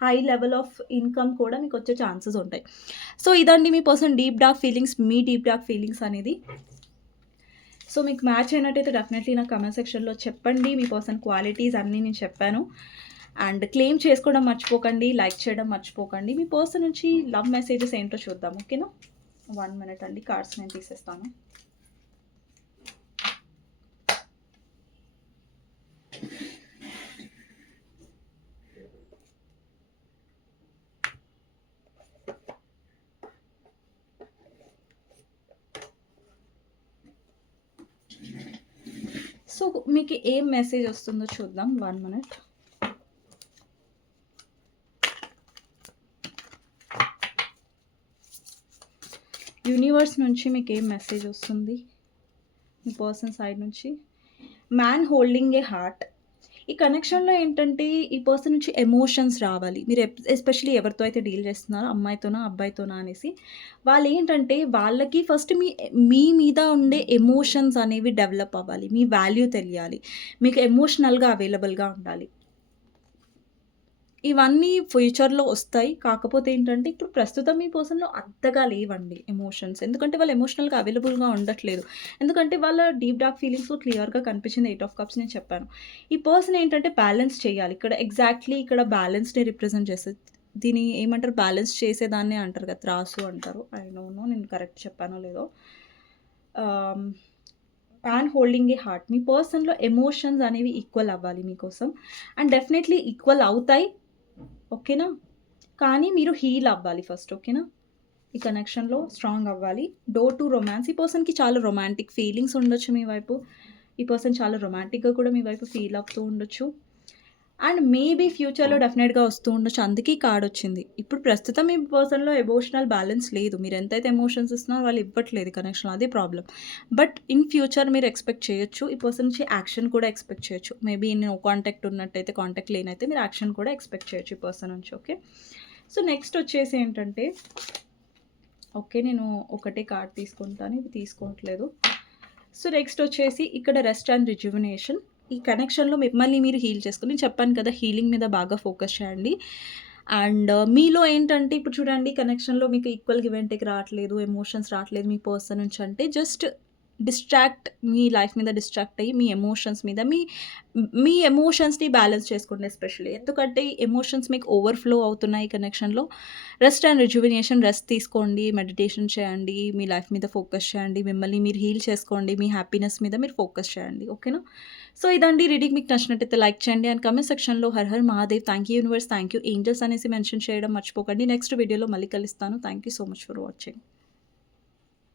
high level of income కూడా మీకొచ్చే ఛాన్సెస్ ఉంటాయి. సో, ఇదండి మీ పర్సన్ డీప్ డార్క్ ఫీలింగ్స్, మీ డీప్ డార్క్ ఫీలింగ్స్ అనేది. సో, మీకు మ్యాచ్ అయినట్టయితే డెఫినెట్‌లీ నాకు కామెంట్ సెక్షన్‌లో చెప్పండి. మీ పర్సన్ క్వాలిటీస్ అన్నీ నేను చెప్పాను. అండ్ క్లెయిమ్ చేసుకోవడం మర్చిపోకండి. లైక్ చేయడం మర్చిపోకండి. మీ పర్సన్ నుంచి లవ్ మెసేజెస్ ఏంటో చూద్దాం. ఓకేనా? 1 మినిట్ అండి. కార్డ్స్ నేను తీసేస్తాను. సో, మీకు ఏం మెసేజ్ వస్తుందో చూద్దాం. 1 మినిట్. యూనివర్స్ నుంచి మీకేం మెసేజ్ వస్తుంది మీ పర్సన్ సైడ్ నుంచి? Man holding a heart. ఈ కనెక్షన్‌లో ఏంటంటే ఈ పర్సన్ నుంచి ఎమోషన్స్ రావాలి. మీరు ఎస్పెషల్లీ ఎవరితో అయితే డీల్ చేస్తున్నారో అమ్మాయితోనా, అబ్బాయితోనా అనేసి. వాళ్ళేంటంటే వాళ్ళకి ఫస్ట్ మీ మీద ఉండే ఎమోషన్స్ అనేవి డెవలప్ అవ్వాలి. మీ వాల్యూ తెలియాలి. మీకు ఎమోషనల్‌గా అవైలబుల్‌గా ఉండాలి. ఇవన్నీ ఫ్యూచర్‌లో ఒస్తాయి. కాకపోతే ఏంటంటే, ఇప్పుడు ప్రస్తుతం మీ పర్సన్‌లో అంతగా లేవండి ఎమోషన్స్. ఎందుకంటే, వాళ్ళు ఎమోషనల్‌గా అవైలబుల్‌గా ఉండట్లేదు. ఎందుకంటే, వాళ్ళ డీప్ డార్క్ ఫీలింగ్స్‌లో క్లియర్‌గా కనిపించింది 8 ఆఫ్ కప్స్ నేను చెప్పాను. ఈ పర్సన్ ఏంటంటే, బ్యాలెన్స్ చేయాలి. ఇక్కడ బ్యాలెన్స్‌ని రిప్రజెంట్ చేస్తది. దీన్ని ఏమంటారు? బ్యాలెన్స్ చేసేదాన్నే అంటారు కదా! త్రాసు అంటారు. ఐ డోంట్ నో నేను కరెక్ట్ చెప్పానో లేదో. Man holding a heart. మీ పర్సన్‌లో ఎమోషన్స్ అనేవి ఈక్వల్ అవ్వాలి మీకోసం. అండ్ డెఫినెట్‌లీ ఈక్వల్ అవుతాయి. ఓకేనా? కానీ మీరు హీల్ అవ్వాలి ఫస్ట్. ఓకేనా? ఈ కనెక్షన్‌లో స్ట్రాంగ్ అవ్వాలి. Door to romance. ఈ పర్సన్‌కి చాలా రొమాంటిక్ ఫీలింగ్స్ ఉండొచ్చు మీ వైపు. ఈ పర్సన్ చాలా రొమాంటిక్‌గా కూడా మీ వైపు ఫీల్ అవుతూ ఉండొచ్చు. అండ్ మేబీ ఫ్యూచర్‌లో డెఫినెట్‌గా వస్తూ ఉండొచ్చు. అందుకే ఈ కార్డొచ్చింది. ఇప్పుడు ప్రస్తుతం మీ పర్సన్‌లో ఎమోషనల్ బ్యాలెన్స్ లేదు. మీరెంతైతే ఎమోషన్స్ ఇస్తున్నారో వాళ్ళు ఇవ్వట్లేదు కనెక్షన్‌లో అదే ప్రాబ్లమ్. బట్ ఇన్ ఫ్యూచర్ మీరు ఎక్స్‌పెక్ట్ చేయొచ్చు. ఈ పర్సన్ నుంచి యాక్షన్ కూడా ఎక్స్‌పెక్ట్ చేయొచ్చు. మేబీ నో కాంటాక్ట్ ఉన్నట్టయితే, కాంటాక్ట్ లేనైతే మీరు యాక్షన్ కూడా ఎక్స్‌పెక్ట్ చేయొచ్చు ఈ పర్సన్ నుంచి. ఓకే. సో నెక్స్ట్ వచ్చేసి ఏంటంటే ఓకే. నేను ఒకటే కార్డ్ తీసుకుంటాను. ఇవి తీసుకోవట్లేదు. సో నెక్స్ట్ వచ్చేసి ఇక్కడ రెస్ట్ అండ్ రిజువినేషన్. ఈ కనెక్షన్‌లో మిమ్మల్ని మీరు హీల్ చేసుకొని నేను చెప్పాను కదా! హీలింగ్ మీద బాగా ఫోకస్ చేయండి. అండ్ మీలో ఏంటంటే ఇప్పుడు చూడండి కనెక్షన్‌లో మీకు ఈక్వల్ గివ్ అండ్ టేక్ రావట్లేదు, ఎమోషన్స్ రావట్లేదు మీ పర్సన్ నుంచి అంటే జస్ట్ మీ లైఫ్ మీద డిస్ట్రాక్ట్ అయ్యి మీ ఎమోషన్స్ మీద మీ ఎమోషన్స్‌ని బ్యాలెన్స్ చేసుకోండి ఎస్పెషల్లీ. ఎందుకంటే ఎమోషన్స్ మీకు ఓవర్‌ఫ్లో అవుతున్నాయి కనెక్షన్‌లో. రెస్ట్ అండ్ రిజువినేషన్ రెస్ట్ తీసుకోండి, మెడిటేషన్ చేయండి, మీ లైఫ్ మీద ఫోకస్ చేయండి, మిమ్మల్ని మీరు హీల్ చేసుకోండి, మీ హ్యాపీనెస్ మీద మీరు ఫోకస్ చేయండి. ఓకేనా? సో ఇదండి రీడింగ్ మీకు నచ్చినట్టయితే లైక్ చేయండి అండ్ కామెంట్ సెక్షన్‌లో Har Har Mahadev, thank you universe, thank you angels అనేసి మెన్షన్ చేయడం మర్చిపోకండి. నెక్స్ట్ వీడియోలో మళ్ళీ కలుస్తాను. Thank you so much for watching.